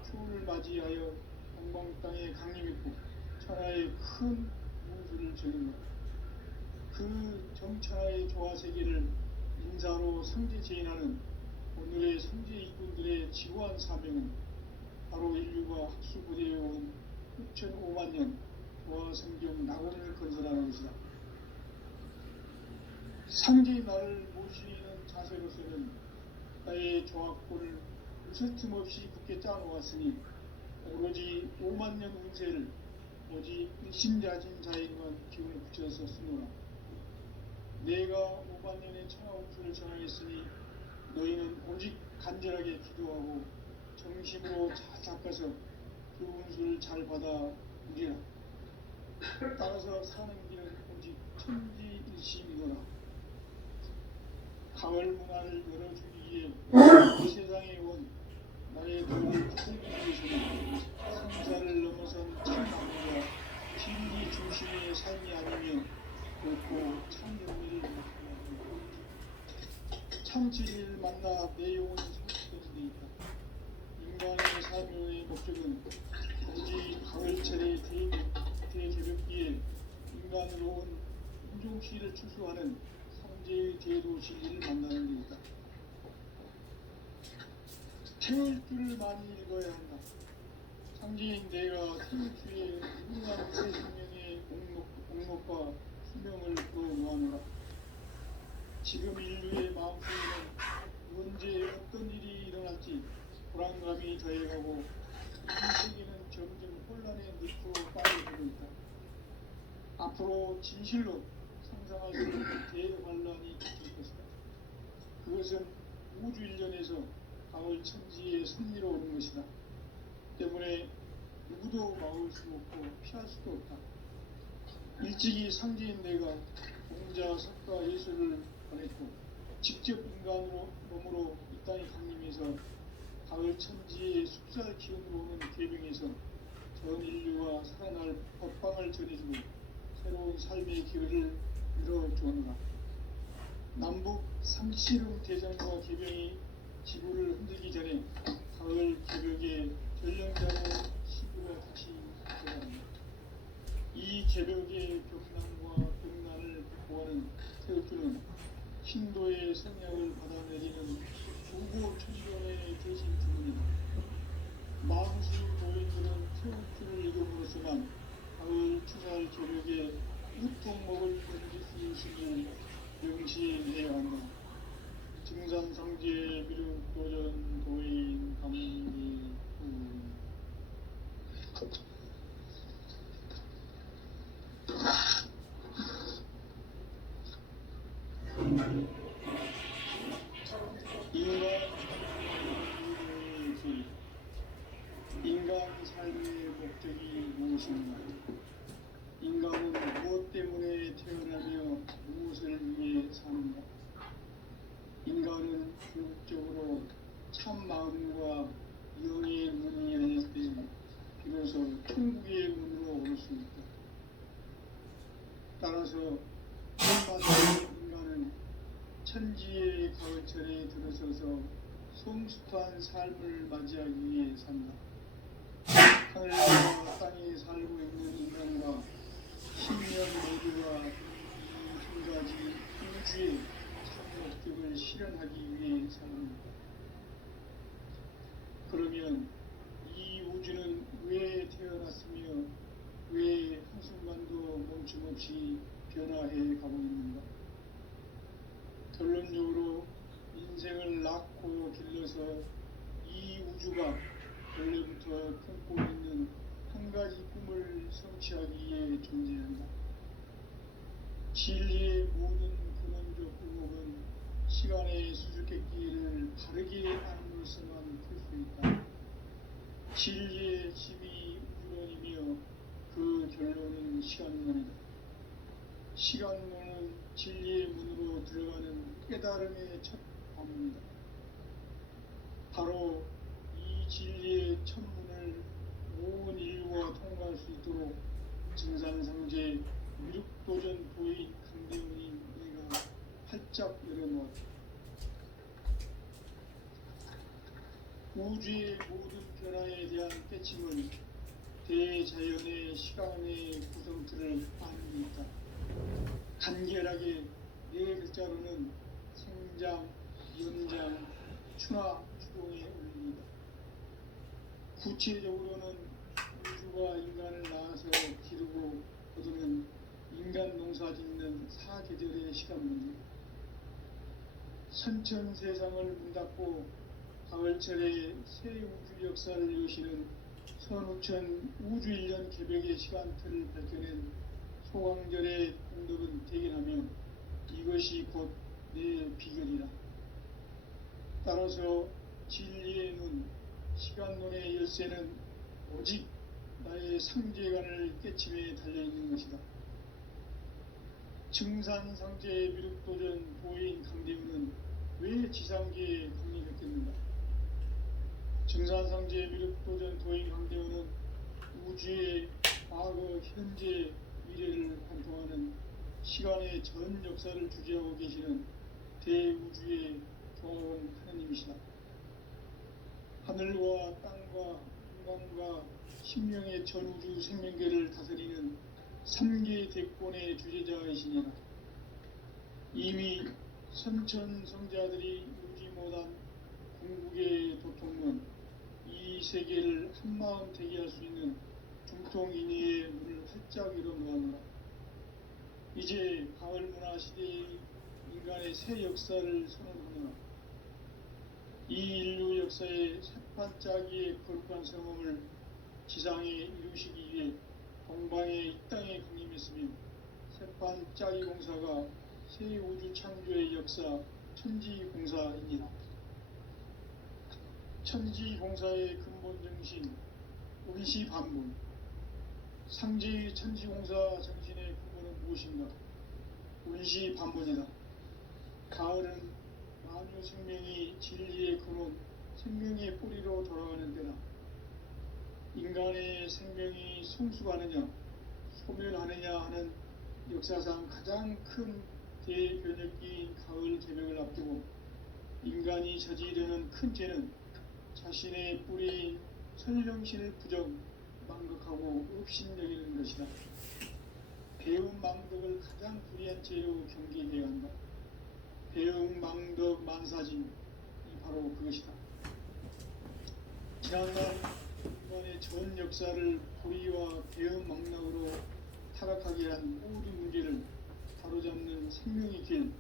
추운을 맞이하여 동방 땅에 강림했고 천하의 큰 우주를 저는 것. 그 정천하의 조화 세계를 인사로 상제 제인하는 오늘의 상제 이군들의 지구한 사명은 바로 인류가 학수부대해온 6,500만 년 조화 성경 낙원을 건설하는 것이다. 상제의 나를 모시는 자세로서는 나의 조합권을 무쇠틈 없이 굳게 짜놓았으니 오로지 5만 년 운세를 오직 일심자진 자에게만 기운을 붙여서 쓰노라. 내가 5만 년의 천하 운수를 전하였으니 너희는 오직 간절하게 기도하고 정심으로 잘 닦아서 그 운수를 잘 받아 누리라. 따라서 사는 길은 오직 천지일심이노라. 가을 문화를 열어주기 위해 이 세상에 온 나의 도를 풀기 위해서는 성사를 넘어선 참나무가 진리 중심의 삶이 아니며 결코 참 영리를 못하고 참 진리를 만나 내 영혼이 성취되는 데 있다. 인간의 삶의 목적은 오직 가을철의 대개벽기에 인간으로 온 인종시를 추수하는 상제의 대도 진리를 만나는 데 있다. 태울 줄을 많이 읽어야 한다. 상제인 내가 태울 주의 무궁한 새 생명의 공목과 수명을 풀어놓아노라. 지금 인류의 마음속에는 언제 어떤 일이 일어날지 불안감이 더해가고 이 세계는 점점 혼란의 늪으로 빠져들고 있다. 앞으로 진실로 상상할 수 없는 대환란이 닥칠 것이다. 그것은 우주 일련에서 가을 천지에 선미로 오는 것이다. 때문에 누구도 막을 수 없고 피할 수도 없다. 일찍이 상제인 내가 공자, 석가, 예수를 보냈고 직접 인간으로 몸으로 이 땅에 강림해서 가을 천지의 숲살 기운으로 오는 계명에서 전 인류와 살아날 법방을 전해주고 새로운 삶의 기회를 열어주었노라. 남북 상씨름 대전과 계명이 지구를 흔들기 전에 가을 개벽의 전령자의 시구가 다시 들어갑니다. 이 개벽의 벽난과 벽난을 극복하는 태극주는 신도의 생략을 받아내리는 우고 천변의 대신 주문이다. 만수 도인들은 태극주를 읽음으로써만 가을 추살 개벽의 우통목을 던질 수 있음을 명시해야 한다. 증산상제 미륵도전 도인 감리 인간 것입니다. 인간은 무엇 때문에 태어나며 무엇을 위해 사는가? 인간은 궁극적으로 참 마음과 영의 문이 열릴 때 비로소 천국의 문으로 올 수 있다. 따라서 한마디로 인간은 천지의 가을철에 들어서서 성숙한 삶을 맞이하기 위해 산다. 하늘과 땅에 살고 있는 인간과 신명 모두가 이 한 가지 우주의 참 목적을 실현하기 위해 삽니다. 그러면 이 우주는 왜 태어났으며 왜 한순간도 멈춤없이 변화해 가고 있는가? 결론적으로 인생을 낳고 길러서 이 우주가 원래부터 품고 있는 한 가지 꿈을 성취하기 위해 존재한다. 진리의 모든 근원적 의혹은 시간의 수수께끼를 바르게 알므로서만 풀 수 있다. 진리의 집이 우주론이며 그 결론은 시간론이다. 시간론은 진리의 문으로 들어가는 깨달음의 첫 관문이다. 바로 이 진리의 첫 문을 온 인류가 통과할 수 있도록 증산상제 미륵도전 도인 강대훈이 내가 활짝 열어놓았다. 우주의 모든 변화에 대한 깨침은 대자연의 시간의 구성틀을 아는 데 있다. 간결하게 네 글자로는 생장, 연장, 추나, 추동의 원리이다. 구체적으로는 우주가 인간을 낳아서 기르고 거두는 인간 농사 짓는 사계절의 시간 문제. 선천 세상을 문닫고 가을철에 새 우주 역사를 여시는 선우천 우주 1년 개벽의 시간틀을 밝혀낸 소강절의 공덕은 대견하며 이것이 곧 내 비결이라. 따라서 진리의 눈, 시간론의 열쇠는 오직 나의 상제관을 깨침에 달려있는 것이다. 증산상제의 미륵도전 도인 강대훈은 왜 지상계에 강림했겠는가? 증산상제의 미륵도전 도인 강대훈은 우주의 과거, 현재, 미래를 관통하는 시간의 전 역사를 주재하고 계시는 대우주의 종합원 하느님이시다. 하늘과 땅과 인간과 신명의 전우주 생명계를 다스리는 3개 대권의 주제자이시니라. 이미 선천성자들이 누리지 못한 궁극의 도통은 이 세계를 한마음 되게 할 수 있는 중통인의의 문을 활짝 열어놓았노라. 이제 가을문화 시대의 인간의 새 역사를 선언하노라. 이 인류 역사의 새반짝이의 거룩한 성험을 지상에 이루시기 위해 동방의 이 땅에 강림했으며 새반짝이 공사가 새 우주 창조의 역사 천지공사입니다. 천지공사의 근본 정신 운시반문. 상제의 천지공사 정신의 근본은 무엇인가? 운시반문이다. 가을은 만유 생명이 진리의 근원, 생명의 뿌리로 돌아가는 때다. 인간의 생명이 성숙하느냐, 소멸하느냐 하는 역사상 가장 큰 대변혁기인 가을 개벽을 앞두고 인간이 저지르는 큰 죄는 자신의 뿌리인 천령신을 부정, 망극하고 업신여기는 것이다. 배움 망덕을 가장 불의한 죄로 경계해야 한다. 배움 망덕 만사진이 바로 그것이다. 지난날 인간의 전 역사를 불의와 배움 망락으로 타락하게 한 모든 문제를 바로잡는 생명의 길,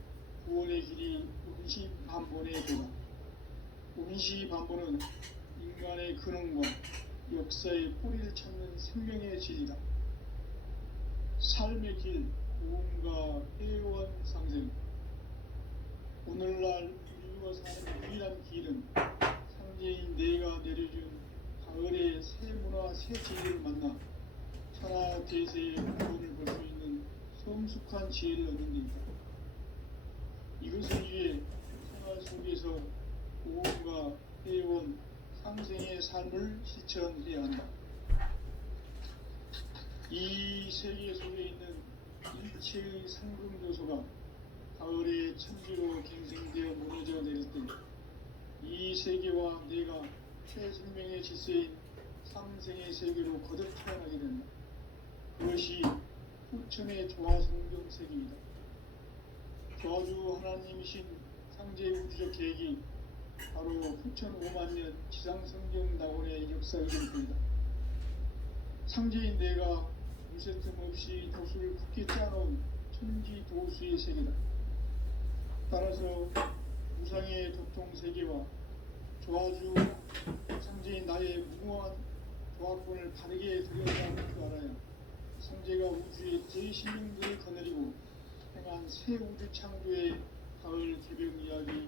구원의 길이 운시반본의 도다. 운시반본은 인간의 근원과 역사의 뿌리를 찾는 생명의 질이다. 삶의 길, 고음과 회원 상생. 오늘날 인류가 사는 유일한 길은 상제인 내가 내려준 가을의 새 문화, 새 진리를 만나 대세의 구원을 볼 수 있는 성숙한 지혜를 얻는 데이다. 이것을 위해 생활 속에서 고음과 해온 상생의 삶을 실천해야 한다. 이 세계 속에 있는 일체의 상금 요소가 가을의 천지로 갱생되어 무너져 내릴 때 이 세계와 내가 새 생명의 질서인 상생의 세계로 거듭 태어나게 된다. 그것이 후천의 조화성경 세계이다. 조화주 하나님이신 상제 우주적 계획이 바로 후천 5만년 지상성경 낙원의 역사이길 뿐이다. 상제인 내가 무쇠 틈 없이 도수를 굳게 짜놓은 천지 도수의 세계다. 따라서 우상의 도통 세계와 조화주 상제인 나의 무모한 조화권을 바르게 들여다볼 줄 알아야 상제가 우주의 제16년을 거느리고 행한 새 우주 창조의 가을 개벽 이야기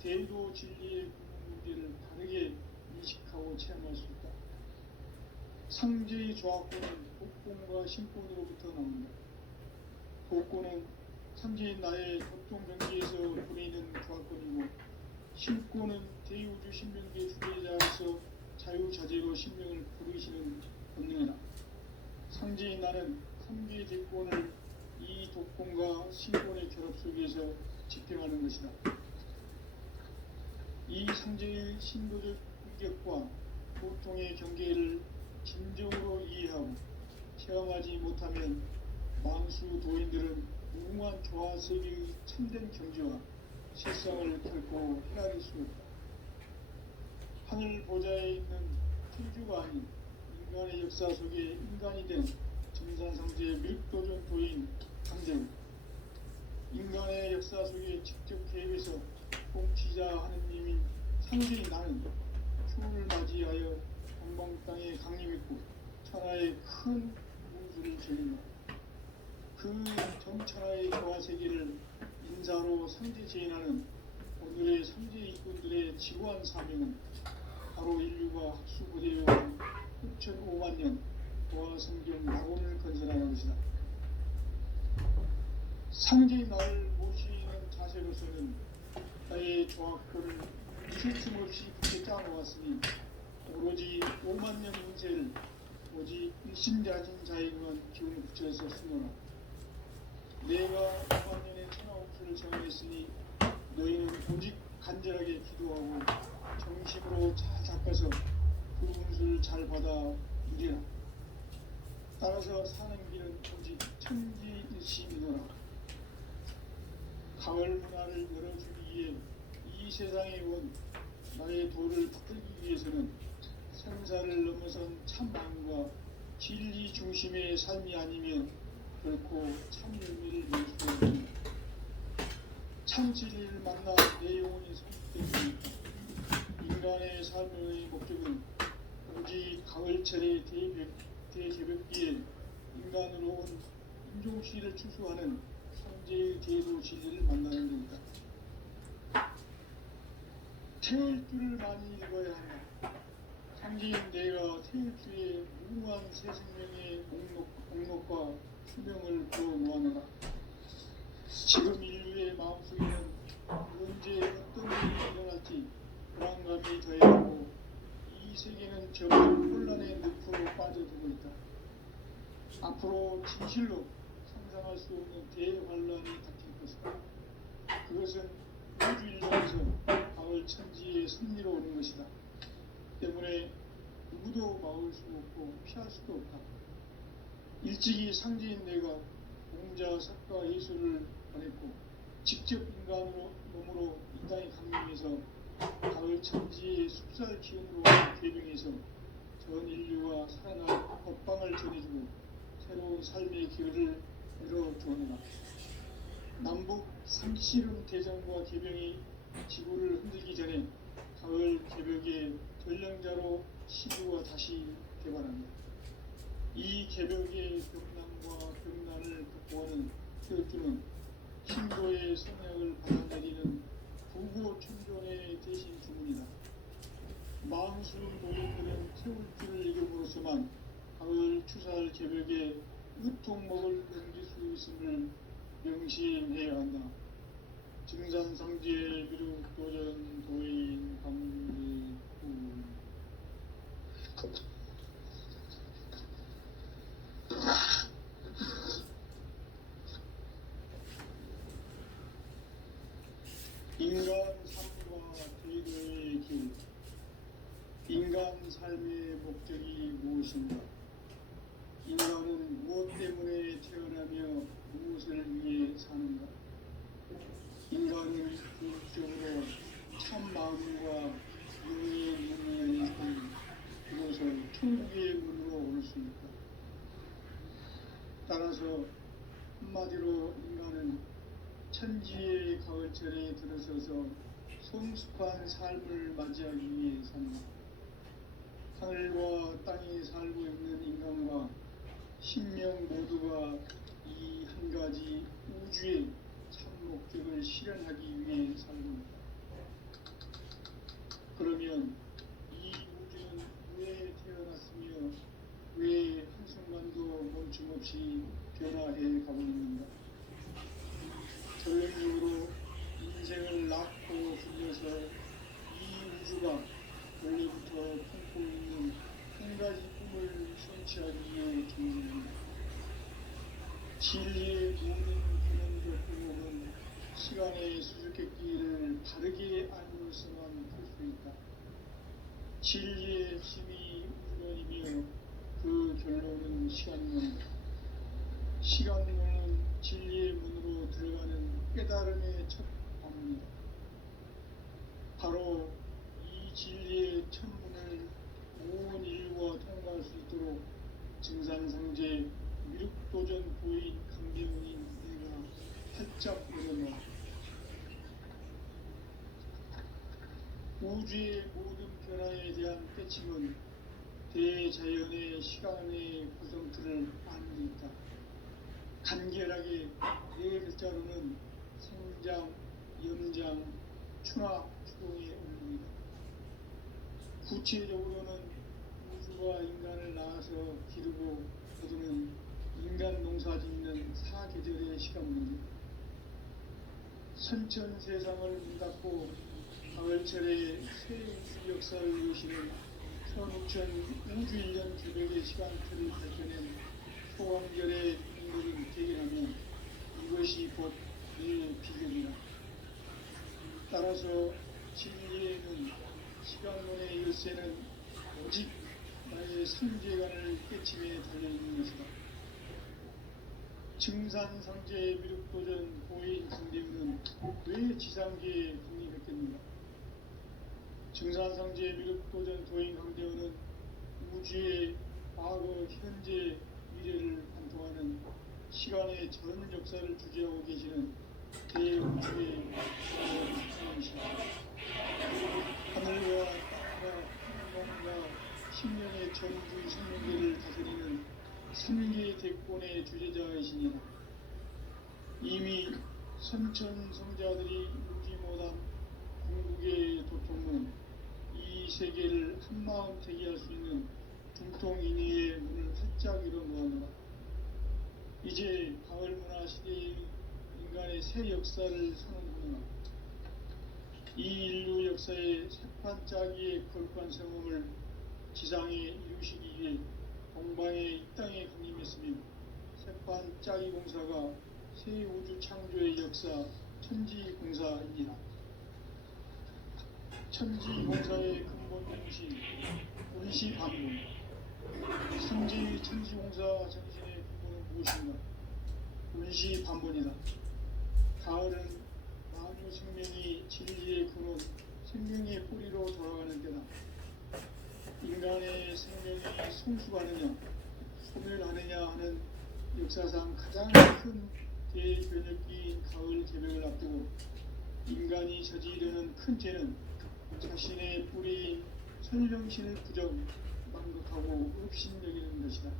대도 진리의 문제를 바르게 인식하고 체험할 수 있다. 상제의 조화권은 복권과 신권으로부터 나온다. 복권은 상제인 나의 도통 경계에서 보내는 조화권이고, 신권은 대우주 신명계 주대자로서 자유자재로 신명을 부르시는 본능이다. 상제인 나는 3개의 대권을 이 독권과 신권의 결합 속에서 집행하는 것이다. 이 상제의 신도적 인격과 보통의 경계를 진정으로 이해하고 체험하지 못하면 만수 도인들은 무궁한 조화 세계의 참된 경지와 실상을 결코 헤아릴 수 없다. 하늘 보좌에 있는 천주가 아닌 인간의 역사 속에 인간이 된 정산상제의 밀도전 도인 상제는 인간의 역사 속에 직접 개입해서 통치자 하느님인 상제인 나는 추운을 맞이하여 동방 땅에 강림했고 천하의 큰 문수를 제린다. 그 정천하의 조화 세계를 인사로 상제 제인하는 오늘의 상제 일꾼들의 지구한 사명은 바로 인류가 학수고대해온 6,500만 조화 성경 낙원을 건설하는 것이다. 상제의 나를 모시는 자세로서는 나의 조화권을 쉴틈 없이 굳게 짜놓았으니 오로지 5만 년 운세를 오직 일심자진 자에게만 기운을 붙여서 쓰노라. 내가 5만 년의 천하옥수를 정했으니 너희는 오직 간절하게 기도하고 정심으로 잘 닦아서 그 운수를 잘 받아 누리라. 따라서 사는 길은 오직 천지일심이노라. 가을 문화를 열어주기 위해 이 세상에 온 나의 도를 붙들기 위해서는 생사를 넘어선 참마음과 진리 중심의 삶이 아니면 결코 참 열매를 낼 수 없습니다. 참 진리를 만나 내 영혼이 성숙되고 인간의 삶의 목적은 오직 가을철의 대개벽기에 인간으로 온 인종시를 추수하는 상제의 대도 진리를 만나는 겁니다. 태울 줄을 많이 읽어야 한다. 상제인 내가 태울 주에 무궁한 새 생명의 목록과 수명을 부어놓아노라. 지금 인류의 마음속에는 언제 어떤 일이 일어날지 불안감이 더해지고 이 세계는 점점 혼란의 늪으로 빠져들고 있다. 앞으로 진실로 상상할 수 없는 대환란이 닥칠 것이다. 그것은 우주 일정에서 가을 천지의 승리로 오는 것이다. 때문에 누구도 막을 수 없고 피할 수도 없다. 일찍이 상제인 내가 공자, 석가, 예수를 보냈고 직접 인간으로 몸으로 이 땅에 강림해서 가을 천지의 숲살 기운으로 개명해서 전 인류와 살아날 법방을 전해주고 새로운 삶의 기회를 열어주었노라. 남북 상씨름 대전과 개병이 지구를 흔들기 전에 가을 개벽의 전령자로 시주가 다시 개발합니다. 이 개벽의 벽난과 벽난을 극복하는 태울주는 신도의 성약을 받아내리는 부고 천존의 대신 주문이다. 마음수 노인들은 태울주를 이름으로서만 가을 추살 개벽의 유통목을 넘길 수 있음을 명심해야 한다. 증산상제 미륵도전 도인 강대구 인간 삶과 제도의 길. 인간 삶의 목적이 무엇인가? 인간은 무엇 때문에 태어나며 무엇을 위해 사는가? 인간은 궁극적으로 참 마음과 용의 문을 열고 그것을 천국의 문으로 올 수 있다. 따라서 한마디로 인간은 천지의 가을철에 들어서서 성숙한 삶을 맞이하기 위해 산다. 하늘과 땅에 살고 있는 인간과 신명 모두가 이 한 가지 우주의 참 목적을 실현하기 위해 살고 있다. 그러면 이 우주는 왜 태어났으며 왜 한순간도 멈춤없이 변화해 가고 있는가? 결론적으로 인생을 낳고 불려서 이 우주가 원래부터 품고 있는 한 가지 꿈을 성취하기 위해 존재한다. 진리의 모든 근원적 부목은 시간의 수수께끼를 바르게 알고서만 풀 수 있다. 진리의 핵심이 우주론이며 그 결론은 시간론이다. 시간론은 진리의 문으로 들어가는 깨달음의 첫 방문이다. 바로 이 진리의 첫 문을 온 인류가 통과할 수 있도록 증산상제 미륵도전 도인 강대훈이 내가 활짝 열어놓았다. 우주의 모든 변화에 대한 깨침은 대자연의 시간의 구성틀을 아는 데 있다. 간결하게 네 글자로는 생장, 염장, 추나, 추동의 원리이다. 구체적으로는 우주가 인간을 낳아서 기르고 거두는 인간 농사 짓는 사계절의 시간문이다. 선천 세상을 문 닫고 가을철에 새 우주 역사를 이루시는 15,000 우주 1년 규백의 시간틀을 밝혀낸 초강절의 인물을 대견하면 이것이 곧 내 비결이다. 따라서 진리에는 시간론의 열쇠는 오직 나의 상제관을 깨침에 달려있는 것이다. 증산상제 미륵도전 도인 강대훈은 왜 지상계에 국립했겠는가? 증산상제 미륵도전 도인 강대훈은 우주의 과거, 현재, 미래를 관통하는 시간의 전 역사를 주재하고 계시는 대우주의 주인이시다. 하늘과 땅과 풍경과 신명의 전주 생명계를 다스리는 3개 대권의 주재자이시니라. 이미 선천성자들이 누리지 못한 궁극의 도통은 이 세계를 한마음 대기할 수 있는 중통인의의 문을 활짝 열어놓았노라. 이제 가을문화 시대의 인간의 새 역사를 선언하노라. 이 인류 역사의 새판짜기의 거룩한 성음을 지상에 이루시기 위해 동방의 이 땅에 강림했으며 새판짜기 공사가 새 우주 창조의 역사 천지공사입니다. 천지공사의 근본 정신 운시반문. 천지의 천지공사 정신의 근본은 무엇인가? 운시반문이다. 가을은 만유 생명이 진리의 근원, 생명의 뿌리로 돌아가는 때다. 인간의 생명이 성숙하느냐, 소멸하느냐 하는 역사상 가장 큰 대변혁기인 가을 개벽을 앞두고 인간이 저지르는 큰 죄는 자신의 뿌리인 설령신을 부정, 망극하고 업신여기는 것이다.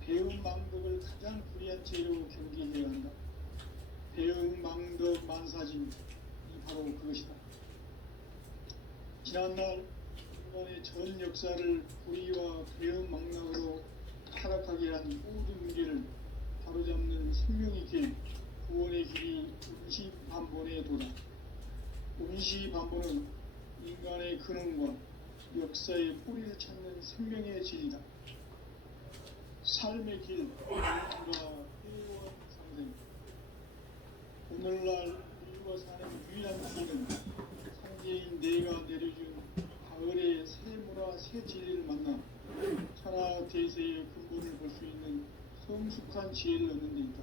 배은 망덕을 가장 불의한 죄로 경계해야 한다. 배은 망덕 만사짐이 바로 그것이다. 지난날 인간의 전 역사를 불의와 배은 망락으로 타락하게 한 모든 문제를 바로잡는 생명의 길, 구원의 길이 운시반본에 도다. 운시반본은 인간의 근원과 역사의 뿌리를 찾는 생명의 진리다. 삶의 길, 인과 회원 상생. 오늘날 우리가 사는 유일한 길은 상제인 내가 내려준 가을의 새 문화 새 진리를 만나 천하 대세의 근본을 볼 수 있는 성숙한 지혜를 얻는 데 있다.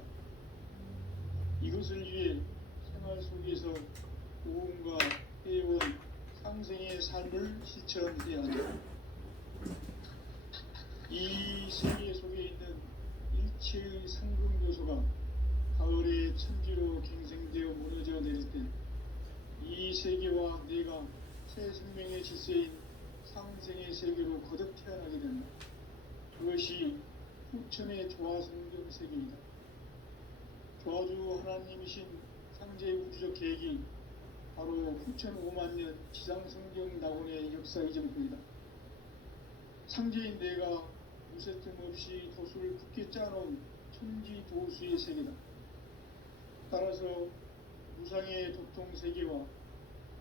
이것을 위해 생활 속에서 고음과 회원, 상생의 삶을 실천해야 한다. 이 세계 속에 있는 일체의 상금 요소가 가을의 천지로 갱생되어 무너져 내릴 때 이 세계와 내가 새 생명의 질서인 상생의 세계로 거듭 태어나게 된다. 그것이 후천의 조화성경 세계이다. 조화주 하나님이신 상제의 우주적 계획이 바로 후천 5만 년 지상성경 낙원의 역사이전 뿐이다. 상제인 내가 무쇠틈 없이 도수를 굳게 짜놓은 천지 도수의 세계다. 따라서 무상의 도통 세계와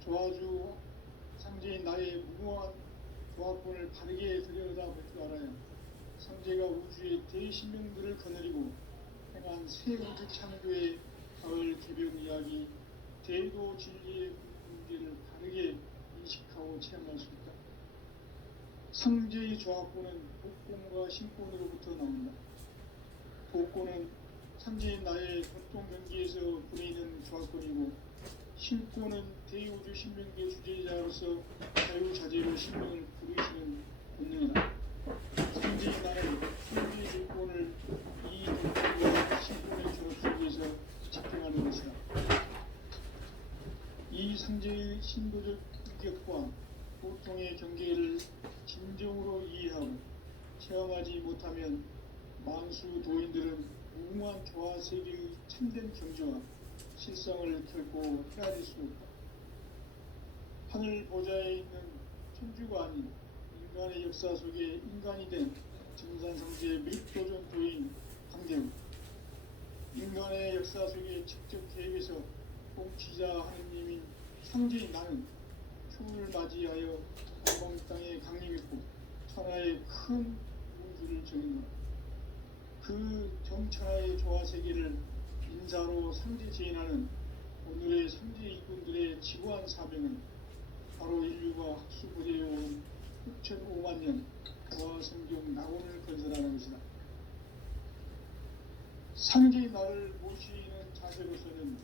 조화주 상제인 나의 무모한 조합권을 바르게 들여다볼 줄 알아야 상제가 우주의 대신명들을 거느리고 행한 새 우주 창조의 가을 개변 이야기, 대도 진리의 문제를 바르게 인식하고 체험할 수 있다. 상제의 조합권은 복권과 신권으로부터 나온다. 복권은 상제인 나의 보통 경기에서 보내는 조합권이고, 신권은 대우주 신명계 주제자로서 자유자재로 신명을 부르시는 본능이다. 상제인 나는 현재 조건을 이 복권과 신권의 조합 속에서 집행하는 것이다. 이 상제의 신도적 인격과 보통의 경계를 진정으로 이해하고 체험하지 못하면 만수 도인들은 무궁한 조화 세계의 참된 경지와 실성을 결코 헤아릴 수 없다. 하늘 보좌에 있는 천주가 아닌 인간의 역사 속에 인간이 된 정산성제의 밀도전 도인 강대우, 인간의 역사 속에 직접 계획해서 통치자 하느님인 상제인 나는 추운을 맞이하여 가방 땅에 강림했고 천하의 큰 우주를 정했노라. 그 정천하의 조화 세계를 인사로 상제 제인하는 오늘의 상제 일꾼들의 지구한 사명은 바로 인류가 학수 부재해온 6,5만 년 조화 성경 낙원을 건설하는 것이다. 상제의 나를 모시는 자세로서는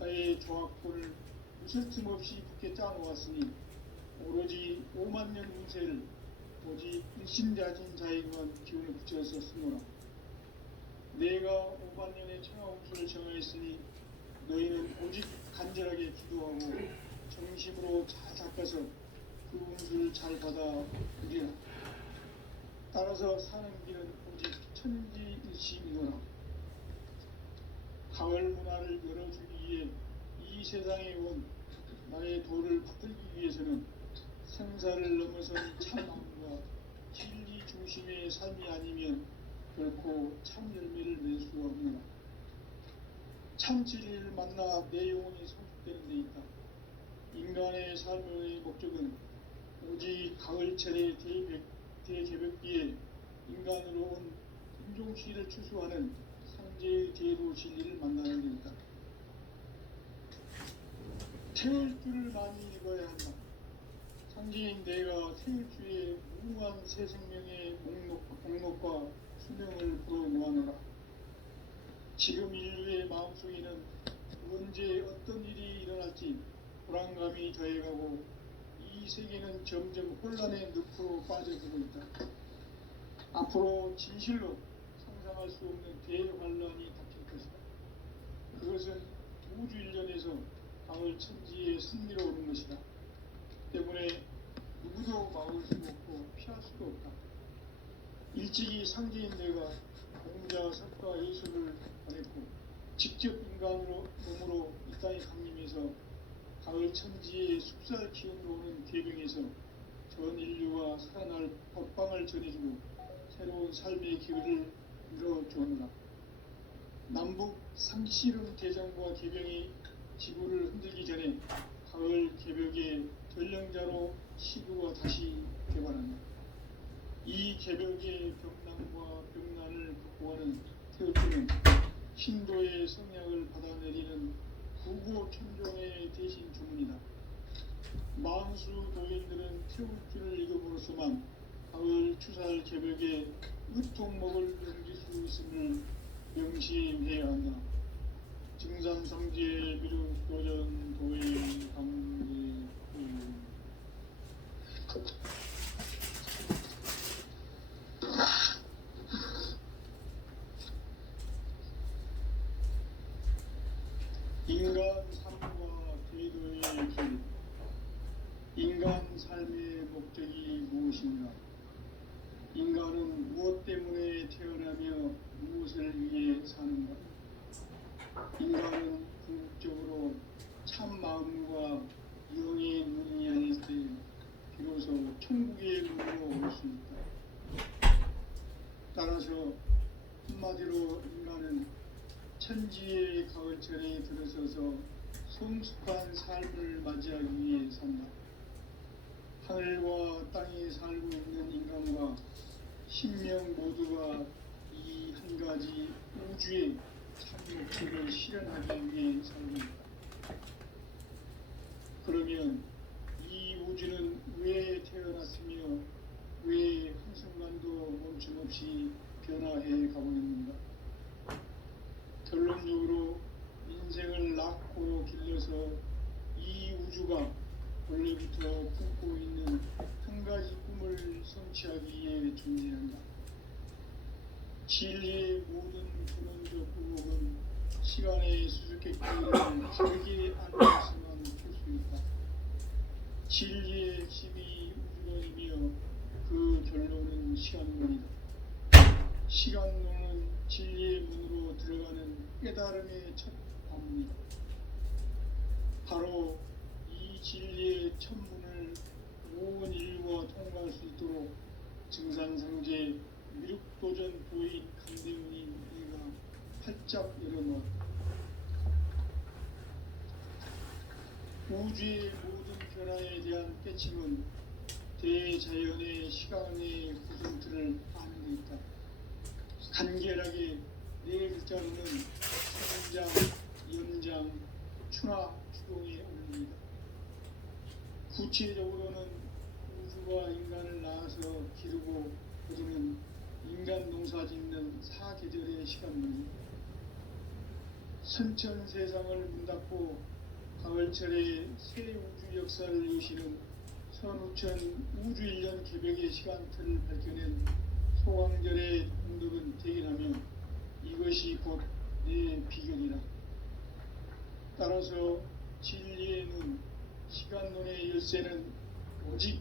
나의 조합권을 무슨 틈 없이 굳게 짜놓았으니 오로지 5만 년 운세를 오직 일심자진 자에게만 기운을 붙여서 쓰노라. 내가 5만 년의 천하 운수를 정하였으니 너희는 오직 간절하게 기도하고 정심으로 잘 닦아서 그 운수를 잘 받아 누리라. 따라서 사는 길은 오직 천지일심이노라. 가을 문화를 열어주기 위해 이 세상에 온 나의 도를 받들기 위해서는 생사를 넘어선 참마음과 진리 중심의 삶이 아니면 결코 참 열매를 낼 수가 없노라. 참 진리를 만나 내 영혼이 성숙되는 데 있다. 인간의 삶의 목적은 오직 가을철의 대개벽기에 인간으로 온 인종시를 추수하는 상제의 대로 진리를 만나는 데 있다. 태울 줄을 많이 읽어야 한다. 상제인 내가 태울 주의 무궁한 새 생명의 목록과 수명을 불어놓아노라. 지금 인류의 마음속에는 언제 어떤 일이 일어날지 불안감이 더해가고 이 세계는 점점 혼란의 늪으로 빠져들고 있다. 앞으로 진실로 상상할 수 없는 대환란이 닥칠 것이다. 그것은 우주 일련에서 가을 천지의 승리로 오는 것이다. 때문에 누구도 막을 수 없고 피할 수도 없다. 일찍이 상제인 내가 공자, 석가, 예수를 보냈고 직접 인간으로 몸으로 이 땅에 강림해서 가을 천지의 숲살 기운으로 오는 계명에서 전 인류와 살아날 법방을 전해주고 새로운 삶의 기회를 열어주었노라. 남북 상씨름 대전과 개병이 지구를 흔들기 전에 가을 개벽의 전령자로 시구가 다시 개발한다. 이 개벽의 병난과 병난을 극복하는 태극기는 신도의 성약을 받아내리는 구구 천종의 대신 주문이다. 만수 도인들은 태극기를 읽음으로써만 가을 추살 개벽의 으통목을 넘길 수 있음을 명심해야 한다. 증산상제 미륵 도전 도의 강제 인간 삶과 대도의 길. 인간 삶의 목적이 무엇인가? 인간은 무엇 때문에 태어나며 무엇을 위해 사는가? 인간은 궁극적으로 참 마음과 영의 눈이 아닐 때 비로소 천국의 문으로 올 수 있다. 따라서 한마디로 인간은 천지의 가을철에 들어서서 성숙한 삶을 맞이하기 위해 산다. 하늘과 땅에 살고 있는 인간과 신명 모두가 이 한 가지 우주의 참 목적을 실현하기 위해 살고 있다. 그러면 이 우주는 왜 태어났으며 왜 한순간도 멈춤없이 변화해 가고 있는가? 결론적으로 인생을 낳고 길러서 이 우주가 원래부터 품고 있는 한 가지 꿈을 성취하기 위해 존재한다. 진리의 모든 근원적 의혹은 시간의 수수께끼를 길게 앉아서만 풀 수 있다. 진리의 핵심이 우주론이며 그 결론은 시간론이다. 시간론은 진리의 문으로 들어가는 깨달음의 첫 관문이다. 바로 이 진리의 첫 문을 온 인류가 통과할 수 있도록 증산상제 미륵도전 도인 강대훈이 내가 활짝 열어놓았다. 우주의 모든 변화에 대한 깨침은 대자연의 시간의 구성틀을 아는 데 있다. 간결하게 네 글자로는 성장, 연장, 추나, 추동에 올립니다. 구체적으로는 우주가 인간을 낳아서 기르고 거두는 인간 농사 짓는 사계절의 시간입니다. 선천 세상을 문닫고 가을철에 새 우주 역사를 여시는 선우천 우주 1년 개벽의 시간틀을 밝혀낸 소강절의 공덕은 대견하며 이것이 곧 내 비결이라. 따라서 진리의 눈, 시간론의 열쇠는 오직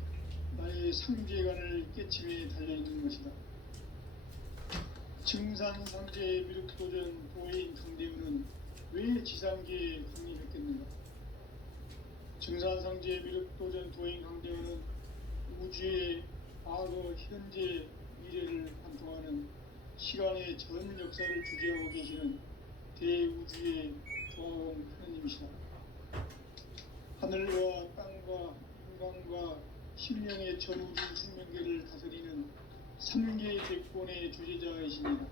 나의 상제관을 깨침에 달려있는 것이다. 증산상제 미륵도전 도인 강대훈은 왜 지상계에 국립했겠는가? 증산상제 미륵도전 도인 강대훈은 우주의 과거, 현재, 미래를 관통하는 시간의 전 역사를 주재하고 계시는 대우주의 도화원 하느님이시다. 하늘과 땅과 인간과 신명의 전우주 숙명계를 다스리는 3개 대권의 주재자이십니다.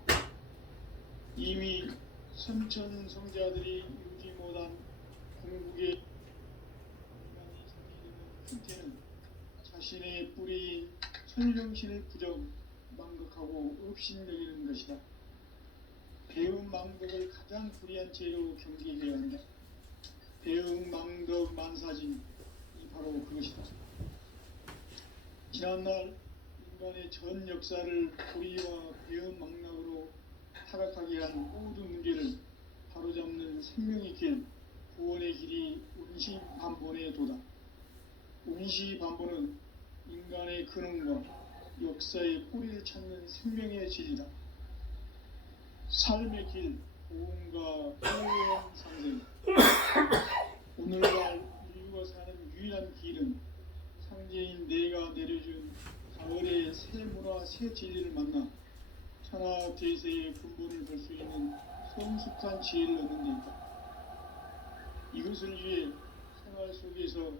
이미 선천 성자들이 이루지 못한 궁극의 인간이 자기 되는 형태는 자신의 뿌리인 천령신을 부정, 망극하고 업신여기는 것이다. 배움 망덕을 가장 불의한 죄로 경계해야 한다. 배움 망덕 만사진이 바로 그것이다. 지난날 인간의 전 역사를 불의와 배움 망락으로 타락하게 한 모든 문제를 바로잡는 생명의 길, 구원의 길이 운시반본의 도다. 운시반본은 인간의 근원과 역사의 뿌리를 찾는 생명의 진리다. 삶의 길, 고음과 후원 상생. 오늘날 인류가 사는 유일한 길은 상제인 내가 내려준 가을의 새 문화, 새 진리를 만나 천하 대세의 근본을 볼 수 있는 성숙한 지혜를 얻는 데 있다. 이것을 위해 생활 속에서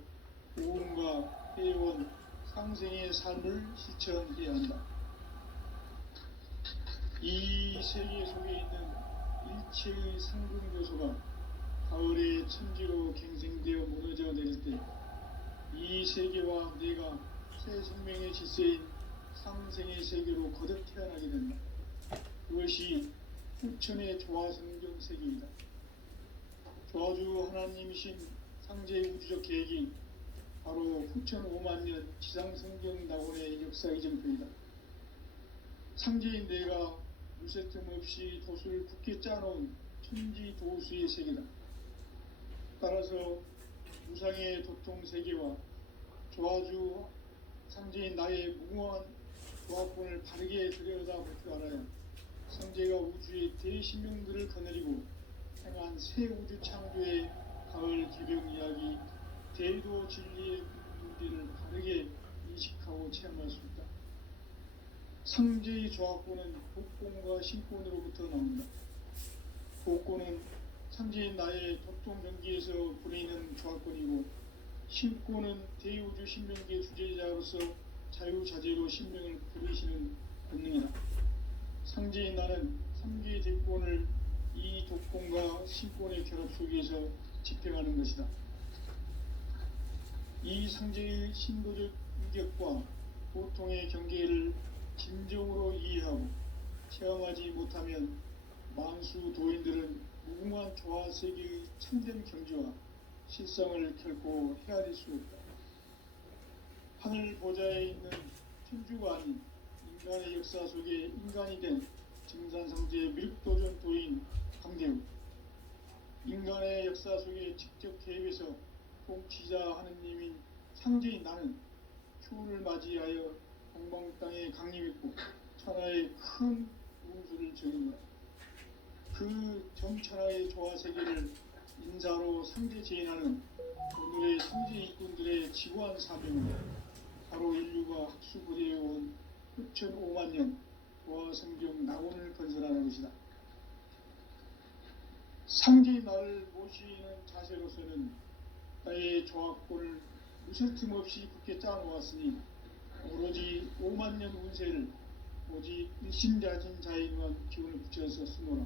고음과 회원, 상생의 삶을 실천해야 한다. 이 세계 속에 있는 일체의 상근교소가 가을의 천지로 갱생되어 무너져 내릴 때 이 세계와 내가 새 생명의 질서인 상생의 세계로 거듭 태어나게 된다. 그것이 후천의 조화성경 세계이다. 조화주 하나님이신 상제의 우주적 계획이 바로 후천 5만년 지상성경 낙원의 역사의 전표이다. 상제인 내가 무쇠틈 없이 돛을 굳게 짜놓은 천지 도수의 세계다. 따라서 무상의 도통 세계와 조화주 상제인 나의 무궁한 조합권을 바르게 들여다볼 줄 알아야 상제가 우주의 대신명들을 거느리고 행한 새 우주 창조의 가을 개벽 이야기, 대도 진리의 문제를 바르게 인식하고 체험할 수 있다. 상제의 조합권은 복권과 신권으로부터 나온다. 복권은 상제인 나의 도통 경기에서 부리는 조합권이고, 신권은 대우주 신명기의 주제자로서 자유자재로 신명을 부리시는 본능이다. 상제인 나는 3개의 대권을 이 독권과 신권의 결합 속에서 집행하는 것이다. 이 상제의 신도적 인격과 보통의 경계를 진정으로 이해하고 체험하지 못하면 만수 도인들은 무궁한 조화세계의 참된 경지와 실상을 결코 헤아릴 수 없다. 하늘 보좌에 있는 천주가 아닌 인간의 역사 속에 인간이 된 증산상제의 미륵도전 도인 강대우, 인간의 역사 속에 직접 개입해서 통치자 하느님인 상제인 나는 휴를 맞이하여 동방 땅에 강림했고 천하의 큰 운수를 정했다. 그 정천하의 조화세계를 인사로 상제 제인하는 오늘의 상제 일꾼들의 지구한 사명은 바로 인류가 학수부대해온 후천 5만년 조화성경 낙원을 건설하는 것이다. 상제의 나를 모시는 자세로서는 나의 조합권을 무쇠틈 없이 굳게 짜놓았으니 오로지 5만년 운세를 오직 일심자진 자에게만 기운을 붙여서 쓰노라.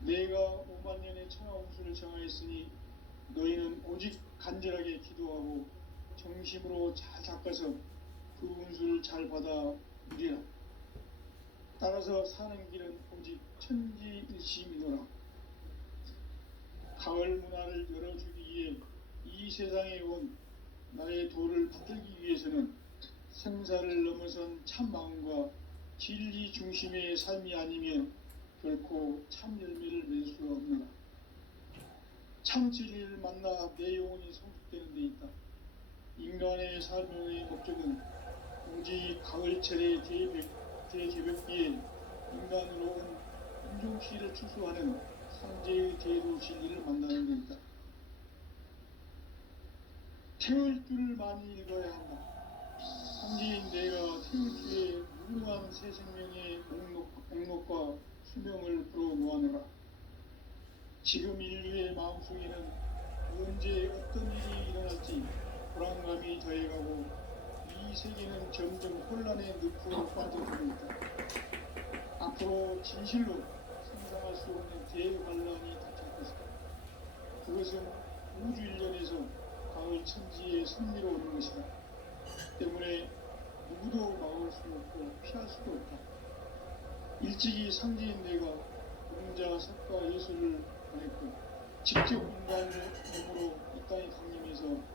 내가 5만년의 천하 운수를 정하였으니 너희는 오직 간절하게 기도하고 정심으로 잘 닦아서 그 운수를 잘 받아 누리라. 따라서 사는 길은 오직 천지일심이노라. 가을 문화를 열어주기 위해 이 세상에 온 나의 도를 붙들기 위해서는 생사를 넘어선 참 마음과 진리 중심의 삶이 아니면 결코 참 열매를 맺을 수 없노라. 참 진리를 만나 내 영혼이 성숙되는 데 있다. 인간의 삶의 목적은 오직 가을철의 대개벽기에 인간으로 온 인종시를 추수하는 상제의 대도 진리를 만나는 데 있다. 태울 줄을 많이 읽어야 한다. 상제인 내가 태울 주에 무궁한 새 생명의 목록과 수명을 불어놓아내라. 지금 인류의 마음속에는 언제 어떤 일이 일어날지 불안감이 더해가고 이 세계는 점점 혼란의 늪으로 빠져들고 있다. 앞으로 진실로 상상할 수 없는 대환란이 닥칠 것이다. 그것은 우주 일련에서 가을 천지의 승리로 오는 것이다. 때문에 누구도 막을 수 없고 피할 수도 없다. 일찍이 상제인 내가 공자, 석가, 예술을 보냈고 직접 인간의 몸으로 이 땅에 강림해서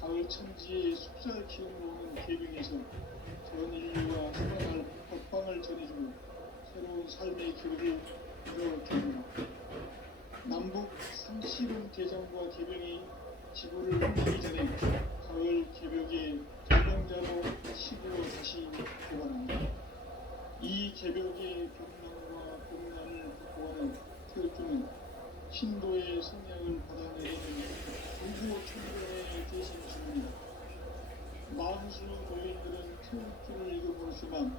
가을 천지의 숲살 기운으로 오는 계명에서 전 인류가 살아갈 법방을 전해주고 새로운 삶의 길을 열어주노라. 남북 상시름 대전과 개병이 지구를 옮기기 전에 가을 개벽의 결명자로 시구로 다시 보관합니다. 이 개벽의 병난과 병난을 극복하는 태극주는 신도의 성량을 받아내리는 우주 천변의 대신 주입니다. 만수 도인들은 태극주를 읽어보지만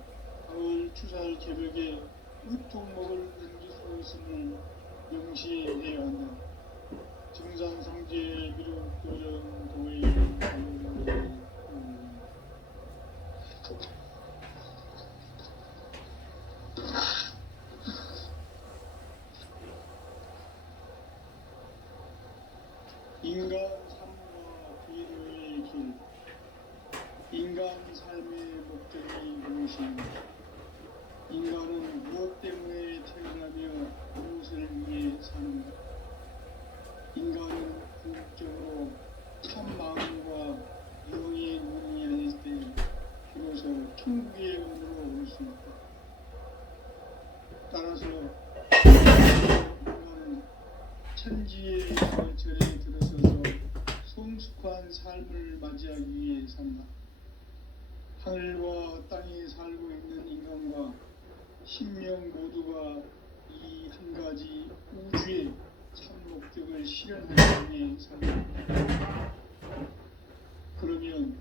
가을 추살 개벽에 으통목을 넘길 수 있음을 명시해야 한다. 증산상제 미륵 도전 도의 인간 삶과 비로의 길. 인간 삶의 목적이 무엇인가? 인간은 무엇 때문에 태어나며 무엇을 위해 사는가? 인간은 궁극적으로 참 마음과 영의 운이 아닐 때 비로소 천국의 운으로 올 수 있다. 따라서 인간은 천지의 절에 들어서서 성숙한 삶을 맞이하기 위해 산다. 하늘과 땅에 살고 있는 인간과 신명 모두가 이 한 가지 우주의 참 목적을 실현하기 위해 산다. 그러면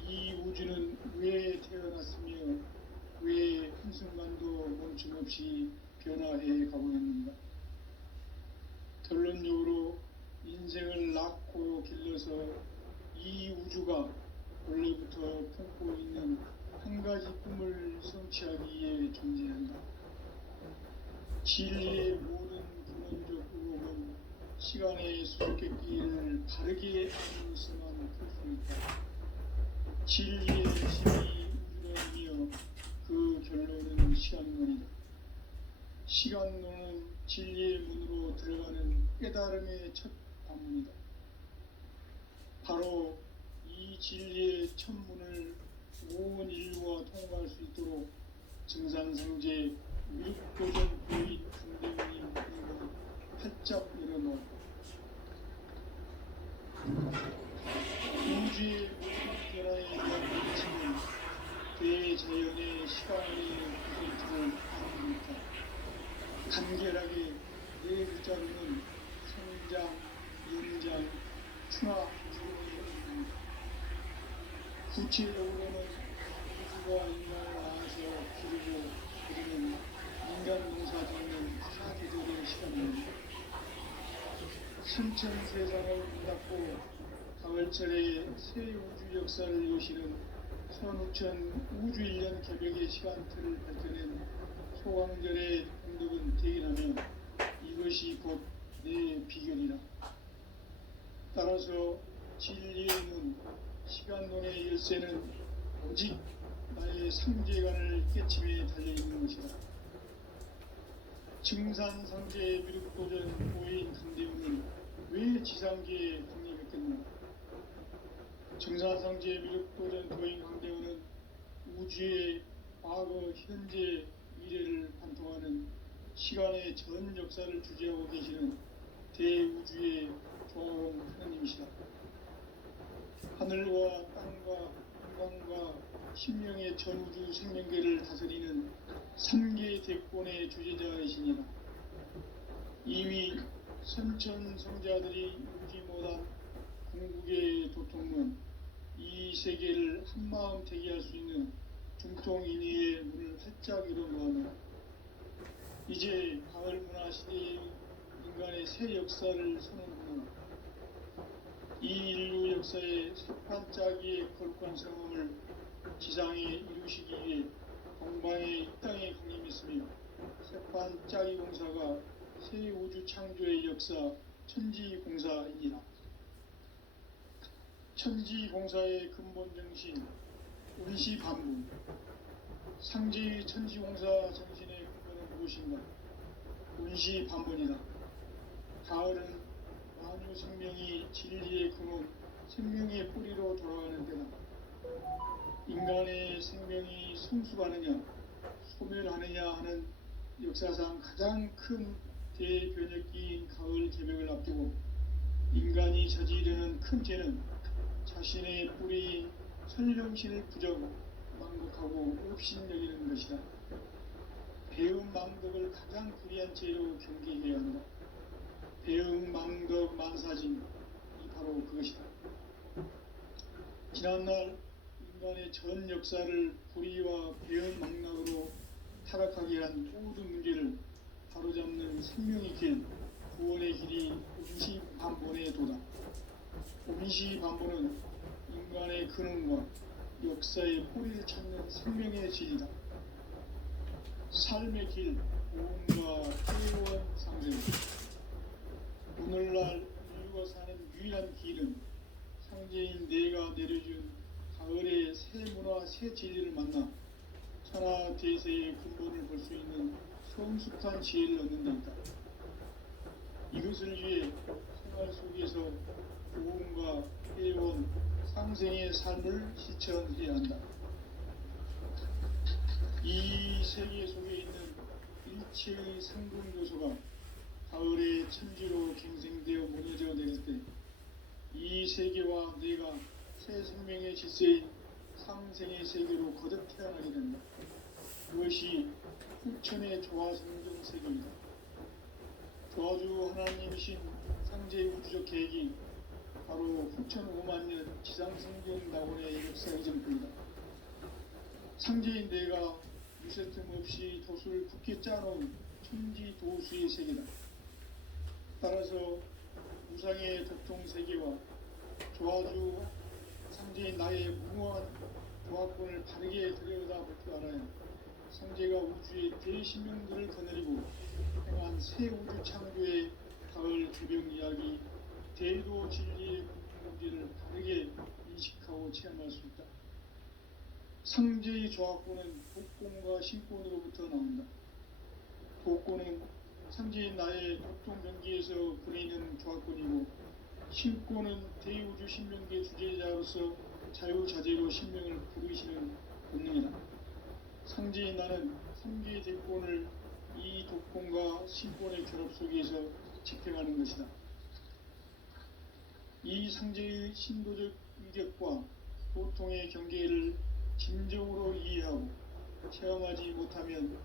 이 우주는 왜 태어났으며 왜 한순간도 멈춤없이 변화해 가고 있는가? 결론적으로 인생을 낳고 길러서 이 우주가 원래부터 품고 있는 한 가지 꿈을 성취하기 위해 존재한다. 진리의 모든 근원적 의혹은 시간의 수수께끼를 바르게 알면서만 풀 수 있다. 진리의 힘이 우주론이며 그 결론은 시간론이다. 시간론은 진리의 문으로 들어가는 깨달음의 첫 관문이다. 바로 이 진리의 첫 문을 온 인류가 통과할 수 있도록 증산상제 미륵도전 부인 강대웅이 문을 활짝 열어놓았다. 우주의 모든 변화에 대한 가치는 대자연의 시간의 구성틀을 알아보니까 간결하게 네 글자로는 성장, 연장, 충화, 조롱이 구체적으로는 우주가 인간을 낳아서 기르고 그리는 인간 농사 짓는 사계절의 시간입니다. 삼천 세상을 닫고 가을철에 새 우주 역사를 여시는 선우천 우주 1년 개벽의 시간틀을 밝혀낸 소강절의 공덕은 대견하며 이것이 곧 내 비결이라. 따라서 진리의 문, 시간론의 열쇠는 오직 나의 상제관을 깨침에 달려있는 것이다. 증산상제 미륵도전 보인 강대웅은 왜 지상계에 강림했겠나? 증산상제 미륵도전 도인 강대웅은 우주의 과거, 현재, 미래를 관통하는 시간의 전 역사를 주재하고 계시는 대우주의 조화로운 하나님이시다. 하늘과 땅과 인간과 신명의 전우주 생명계를 다스리는 3계 대권의 주제자이시니라. 이미 선천 성자들이 울지 못한 궁극의 도통문, 이 세계를 한마음 되게 할 수 있는 중통인의의 문을 활짝 열어놓았노라. 이제 가을 문화 시대의 인간의 새 역사를 선언하노라. 이 인류 역사의 새판짜기의 거룩한 성함을 지상에 이루시기 위해 동방의 이 땅에 강림했으며 새판짜기 공사가 새 우주 창조의 역사 천지공사이니라. 천지공사의 근본 정신 운시반문. 상제의 천지공사 정신의 근본은 무엇인가? 운시반문이다. 가을은 만유 생명이 진리의 근원, 생명의 뿌리로 돌아가는 때다. 인간의 생명이 성숙하느냐, 소멸하느냐 하는 역사상 가장 큰 대변혁기인 가을 개벽을 앞두고 인간이 저지르는 큰 죄는 자신의 뿌리인 설령신을 부정, 망극하고 업신여기는 것이다. 배음 망덕을 가장 불의한 죄로 경계해야 한다. 배음 망덕 만사진, 이 바로 그것이다. 지난날 인간의 전 역사를 불의와 배음 망락으로 임시반보는 인간의 근원과 역사의 뿌리를 찾는 생명의 진리다. 삶의 길, 보험과 회원 상생. 오늘날 인류가 사는 유일한 길은 상제인 내가 내려준 가을의 새 문화, 새 진리를 만나 천하 대세의 근본을 볼 수 있는 성숙한 지혜를 얻는 데이다. 이것을 위해 생활 속에서 보험과 회원, 상생의 삶을 실천해야 한다. 이 세계 속에 있는 일체의 상금 요소가 가을의 천지로 갱생되어 무너져 내릴 때 이 세계와 내가 새 생명의 질서인 상생의 세계로 거듭 태어나게 된다. 그것이 후천의 조화성경 세계이다. 조화주 하나님이신 상제의 우주적 계획이 바로 후천 5만년 지상성경 낙원의 역사 이전뿐이다. 상제인 내가 유세틈 없이 도수를 굳게 짜놓은 천지 도수의 세계다. 따라서 우상의 도통 세계와 조화주 상제인 나의 무모한 조합권을 바르게 들여다볼 줄 알아야 상제가 우주의 대신명들을 거느리고 행한 새 우주 창조의 가을 개병 이야기, 대도 진리의 궁극지를 바르게 인식하고 체험할 수 있다. 상제의 조합권은 독권과 신권으로부터 나온다. 독권은 상제인 나의 도통병기에서 부리는 조합권이고, 신권은 대우주 신명계 주제자로서 자유자재로 신명을 부르시는 본능이다. 상제인 나는 상계의 대권을 이 독권과 신권의 결합 속에서 집행하는 것이다. 이 상제의 신도적 위격과 도통의 경계를 진정으로 이해하고 체험하지 못하면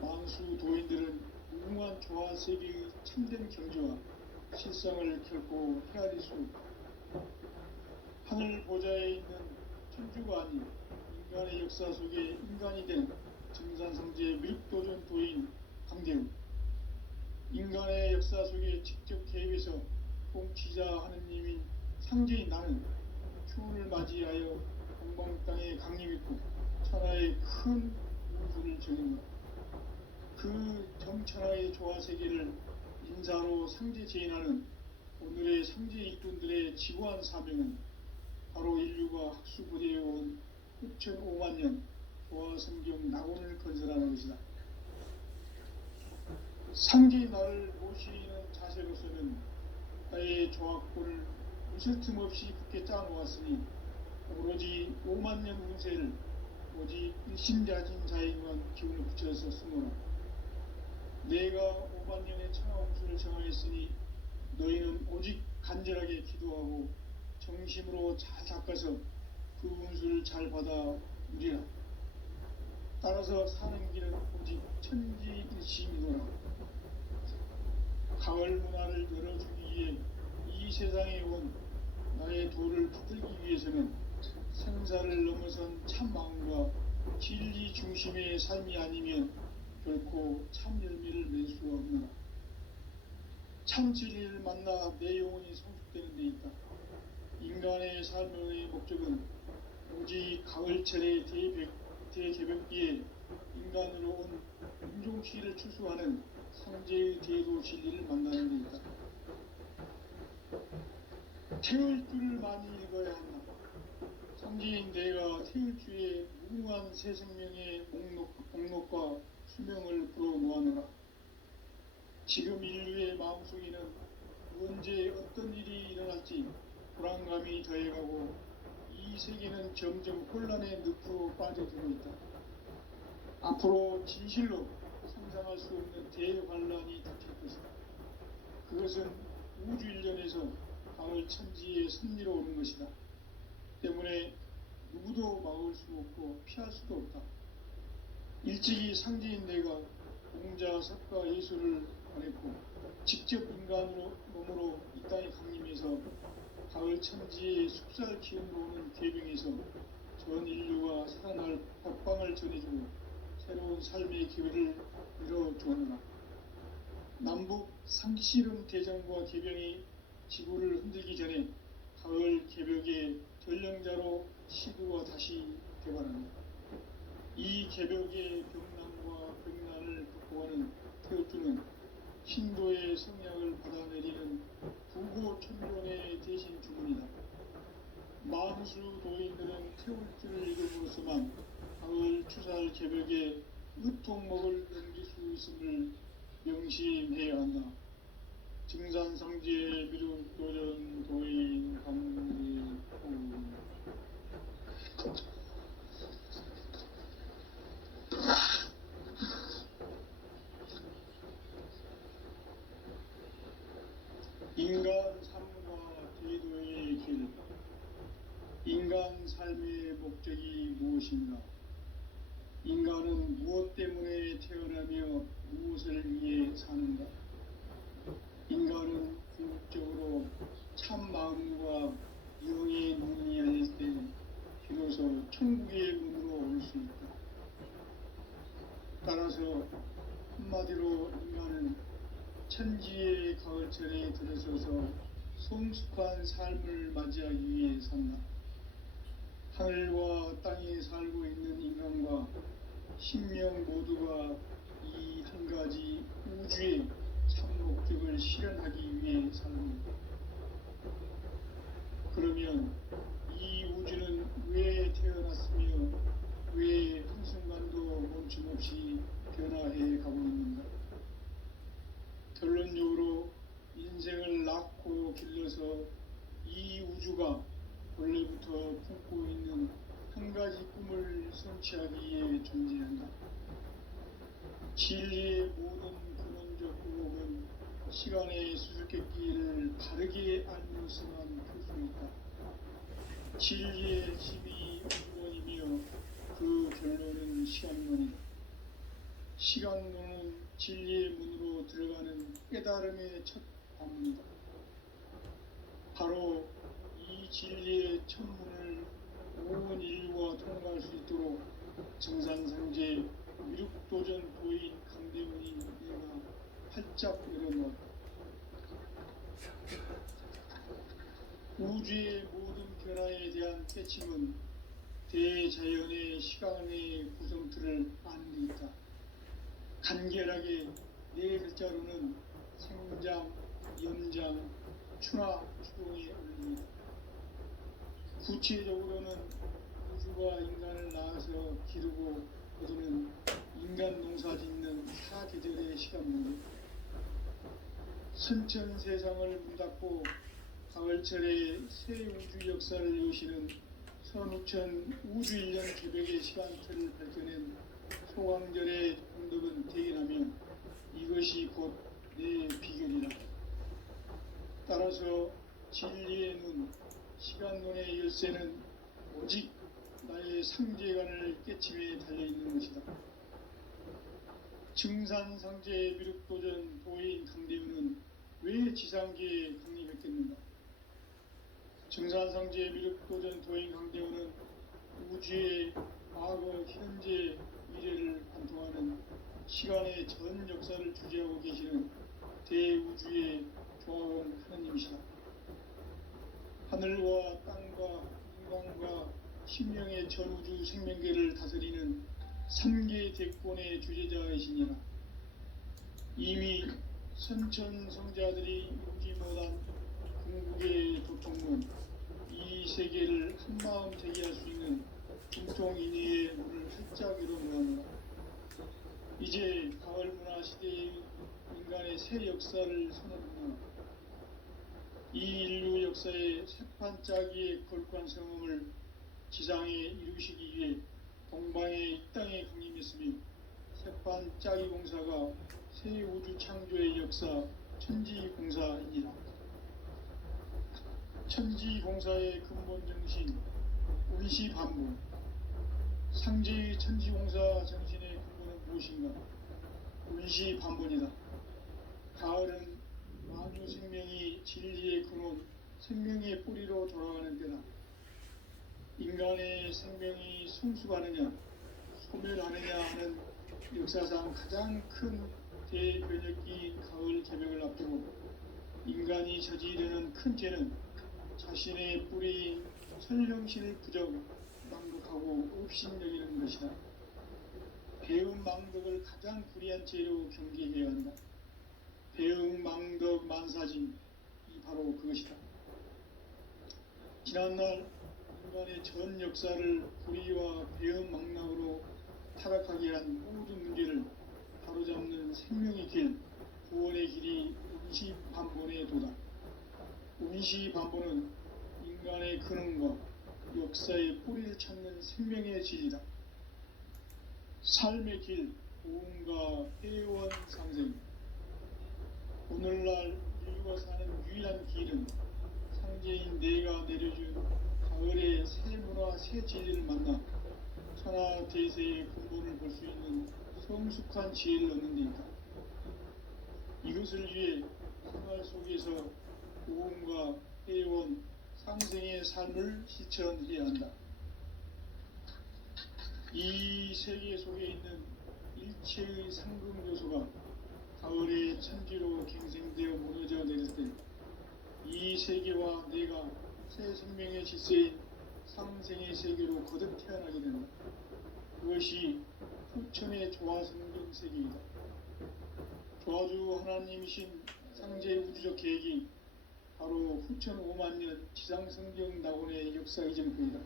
만수 도인들은 무궁한 조화 세계의 참된 경지와 실상을 결코 헤아릴 수 없다. 하늘 보좌에 있는 천주가 아닌 인간의 역사 속에 인간이 된 증산상제 밀도전 도인 강대우, 인간의 역사 속에 직접 개입해서 통치자 하느님인 상제인 나는 추운을 맞이하여 동방 땅에 강림했고 천하의 큰 우주를 정한 것. 그 정천하의 조화세계를 인사로 상제 제인하는 오늘의 상제 일꾼들의 지구한 사명은 바로 인류가 학수부대해온 6,500년 조화성경 낙원을 건설하는 것이다. 상제의 나를 모시는 자세로서는 나의 조합권을 무쇠틈 없이 굳게 짜놓았으니 오로지 5만년 운세를 오직 일심자진 자에게만 기운을 붙여서 쓰노라. 내가 5만년의 천하운수를 정하였으니 너희는 오직 간절하게 기도하고 정심으로 잘 닦아서 그 운수를 잘 받아 누리라. 따라서 사는 길은 오직 천지일심이노라. 가을 문화를 열어주기 위해 이 세상에 온 나의 도를 붙들기 위해서는 생사를 넘어선 참 마음과 진리 중심의 삶이 아니면 결코 참 열매를 낼 수가 없노라. 참 진리를 만나 내 영혼이 성숙되는 데 있다. 인간의 삶의 목적은 오직 가을철의 대개벽기에 인간으로 온 인종시를 추수하는 상제의 대도 진리를 만나는 데 있다. 태을 줄을 많이 읽어야 한다. 상제인 내가 태을 주에 무궁한 새 생명의 목록과 수명을 불어모아노라. 지금 인류의 마음속에는 언제 어떤 일이 일어날지 불안감이 더해가고 이 세계는 점점 혼란의 늪으로 빠져들고 있다. 앞으로 진실로 상상할 수 없는 대환란이 닥칠 것이다. 그것은 우주 일련에서 가을 천지의 섭리로 오는 것이다. 때문에 누구도 막을 수 없고 피할 수도 없다. 일찍이 상제인 내가 공자, 석가, 예수를 보냈고 직접 인간으로 몸으로 이 땅에 강림해서 가을 천지의 숲살 기운으로 오는 계병에서 전 인류가 살아날 법방을 전해주고 새로운 삶의 기회를 열어주었노라. 남북 상씨름 대전과 계병이 지구를 흔들기 전에 가을 개벽의 전령자로 시드와 다시 개발합니다. 이 개벽의 병난과 병난을 극복하는 태어주는 신도의 성약을 받아내리는 부고 천존의 대신 주문이다. 만수 도인들은 태울주를 읽음으로써만 가을 추살 개벽의 으통목을 넘길 수 있음을 명심해야 한다. 증산상지의 미륵도전 도인 감리호. 인간 삶과 제도의 길. 인간 삶의 목적이 무엇인가? 인간은 무엇 때문에 태어나며 무엇을 위해 사는가? 인간은 궁극적으로 참 마음과 영의 눈이 열릴 때 비로소 천국의 문으로 올 수 있다. 따라서 한마디로 인간은 천지의 가을철에 들어서서 성숙한 삶을 맞이하기 위해 산다. 하늘과 땅에 살고 있는 인간과 신명 모두가 이 한 가지 우주의 참 목적을 실현하기 위해 삽니다. 그러면 이 우주는 왜 태어났으며 왜 한순간도 멈춤없이 변화해 가고 있는가? 결론적으로 인생을 낳고 길러서 이 우주가 원래부터 품고 있는 한 가지 꿈을 성취하기 위해 존재한다. 진리의 모든 근원적 의혹은 시간의 수수께끼를 바르게 알면서만 풀 수 있다. 진리의 힘이 우주론이며 그 결론은 시간론이다. 시간론은 진리의 문으로 들어가는 깨달음의 첫 관문이다. 바로 이 진리의 첫 문을 온 인류가 통과할 수 있도록 증산상제 미륵도전 도인 강대원이 내가 활짝 열어놓았다. 우주의 모든 변화에 대한 깨침은 대자연의 시간의 구성틀을 아는 데 있다. 간결하게 네 글자로는 생장, 연장, 추나 추동에 올립니다. 구체적으로는 우주가 인간을 낳아서 기르고 거두는 인간 농사 짓는 사계절의 시간문에 선천 세상을 문닫고 가을철에 새 우주 역사를 여시는 선우천 우주 1년 개벽의 시간틀을 밝혀낸 소강절의 공덕은 대견하며 이것이 곧 내 비결이라. 따라서 진리의 눈, 시간론의 열쇠는 오직 나의 상제관을 깨침에 달려있는 것이다. 증산상제의 미륵도전 도인 강대우는 왜 지상계에 강림했겠는가? 증산상제의 미륵도전 도인 강대우는 우주의 과거, 현재, 미래를 관통하는 시간의 전 역사를 주재하고 계시는 대우주의 조화원 하느님이시다. 하늘과 땅과 인간과 신명의 전우주 생명계를 다스리는 3계 대권의 주제자이시니라. 이미 선천성자들이 이루지 못한 궁극의 도통문, 이 세계를 한마음 되게 할 수 있는 중통인의의 문을 활짝 열어놓았노라. 이제 가을 문화 시대의 인간의 새 역사를 선언한다. 이 인류 역사의 새판짜기의 거룩한 성음을 지상에 이루시기 위해 동방의 이 땅에 강림했으며 새판짜기 공사가 새 우주 창조의 역사 천지공사이니라. 천지공사의 근본 정신 운시반복. 상제의 천지공사 정신의 근본은 무엇인가? 운시반본이다. 가을은 만유 생명이 진리의 근원, 생명의 뿌리로 돌아가는 때다. 인간의 생명이 성숙하느냐, 소멸하느냐 하는 역사상 가장 큰 대변혁기인 가을 개벽을 앞두고 인간이 저지르는 큰 죄는 자신의 뿌리인 천령신을 부정 망독하고 업신여기는 것이다. 배은망덕을 가장 불의한 죄로 경계해야 한다. 배은망덕 만사진, 이 바로 그것이다. 지난날 인간의 전 역사를 불의와 배은망락으로 타락하게 한 모든 문제를 바로잡는 생명의 길, 구원의 길이 운시반본의 도다. 운시반본은 인간의 근원과 역사의 뿌리를 찾는 생명의 진리다. 삶의 길, 고음과 회원 상생. 오늘날 인류가 사는 유일한 길은 상제인 내가 내려준 가을의 새 문화 새 진리를 만나 천하 대세의 근본을 볼 수 있는 성숙한 지혜를 얻는 데 있다. 이것을 위해 생활 속에서 고음과 회원 상생의 삶을 실천해야 한다. 이 세계 속에 있는 일체의 상금 요소가 가을의 천지로 갱생되어 무너져 내릴 때 이 세계와 내가 새 생명의 질서인 상생의 세계로 거듭 태어나게 된다. 그것이 후천의 조화성경 세계이다. 조화주 하나님이신 상제의 우주적 계획이 바로 후천 5만년 지상성경 낙원의 역사 이전부이다.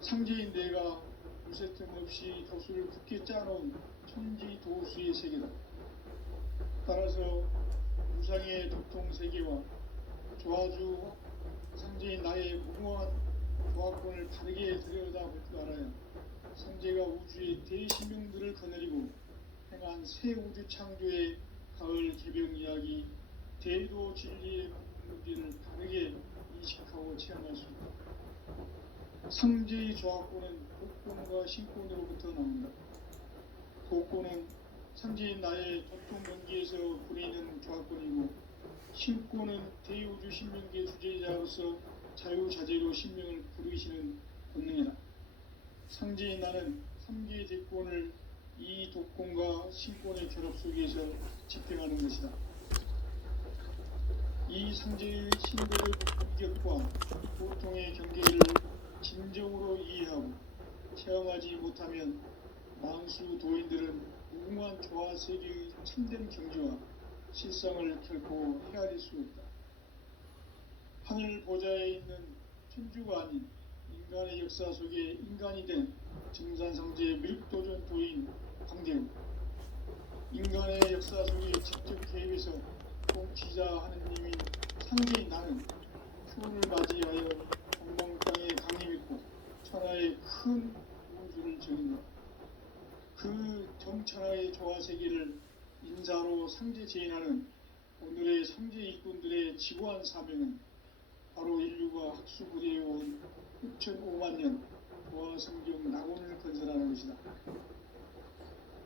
상제인 내가 무쇠 틈 없이 돛을 굳게 짜놓은 천지 도수의 세계다. 따라서 무상의 도통세계와 조화주 상제인 나의 무궁한 조화권을 바르게 들여다볼 줄 알아야 상제가 우주의 대신명들을 거느리고 행한 새 우주 창조의 가을 개병 이야기, 대도 진리의 문제를 바르게 인식하고 체험할 수 있다. 상제의 조화권은 복권과 신권으로부터 나온다. 복권은 상제인 나의 도통 경계에서 부리는 조화권이고, 신권은 대우주 신명계 주제자로서 자유자재로 신명을 부르시는 본능이다. 상제인 나는 3개의 대권을 이 독권과 신권의 결합 속에서 집행하는 것이다. 이 상제의 신도의 공격과 고통의 경계를 진정으로 이해하고 체험하지 못하면 만수 도인들은 무궁한 조화 세계의 참된 경지와 실상을 결코 헤아릴 수 없다. 하늘 보좌에 있는 천주가 아닌 인간의 역사 속에 인간이 된 증산상제의 밀도전 도인 광대우, 인간의 역사 속에 직접 개입해서 통치자 하느님인 상제인 나는 추운을 맞이하여 동방땅에 강림했고 천하의 큰 우주를 정인다. 그 정천하의 조화세계를 인사로 상제 제인하는 오늘의 상제 일꾼들의 지구한 사명은 바로 인류가 학수부대해온 6,500만 년 조화성경 낙원을 건설하는 것이다.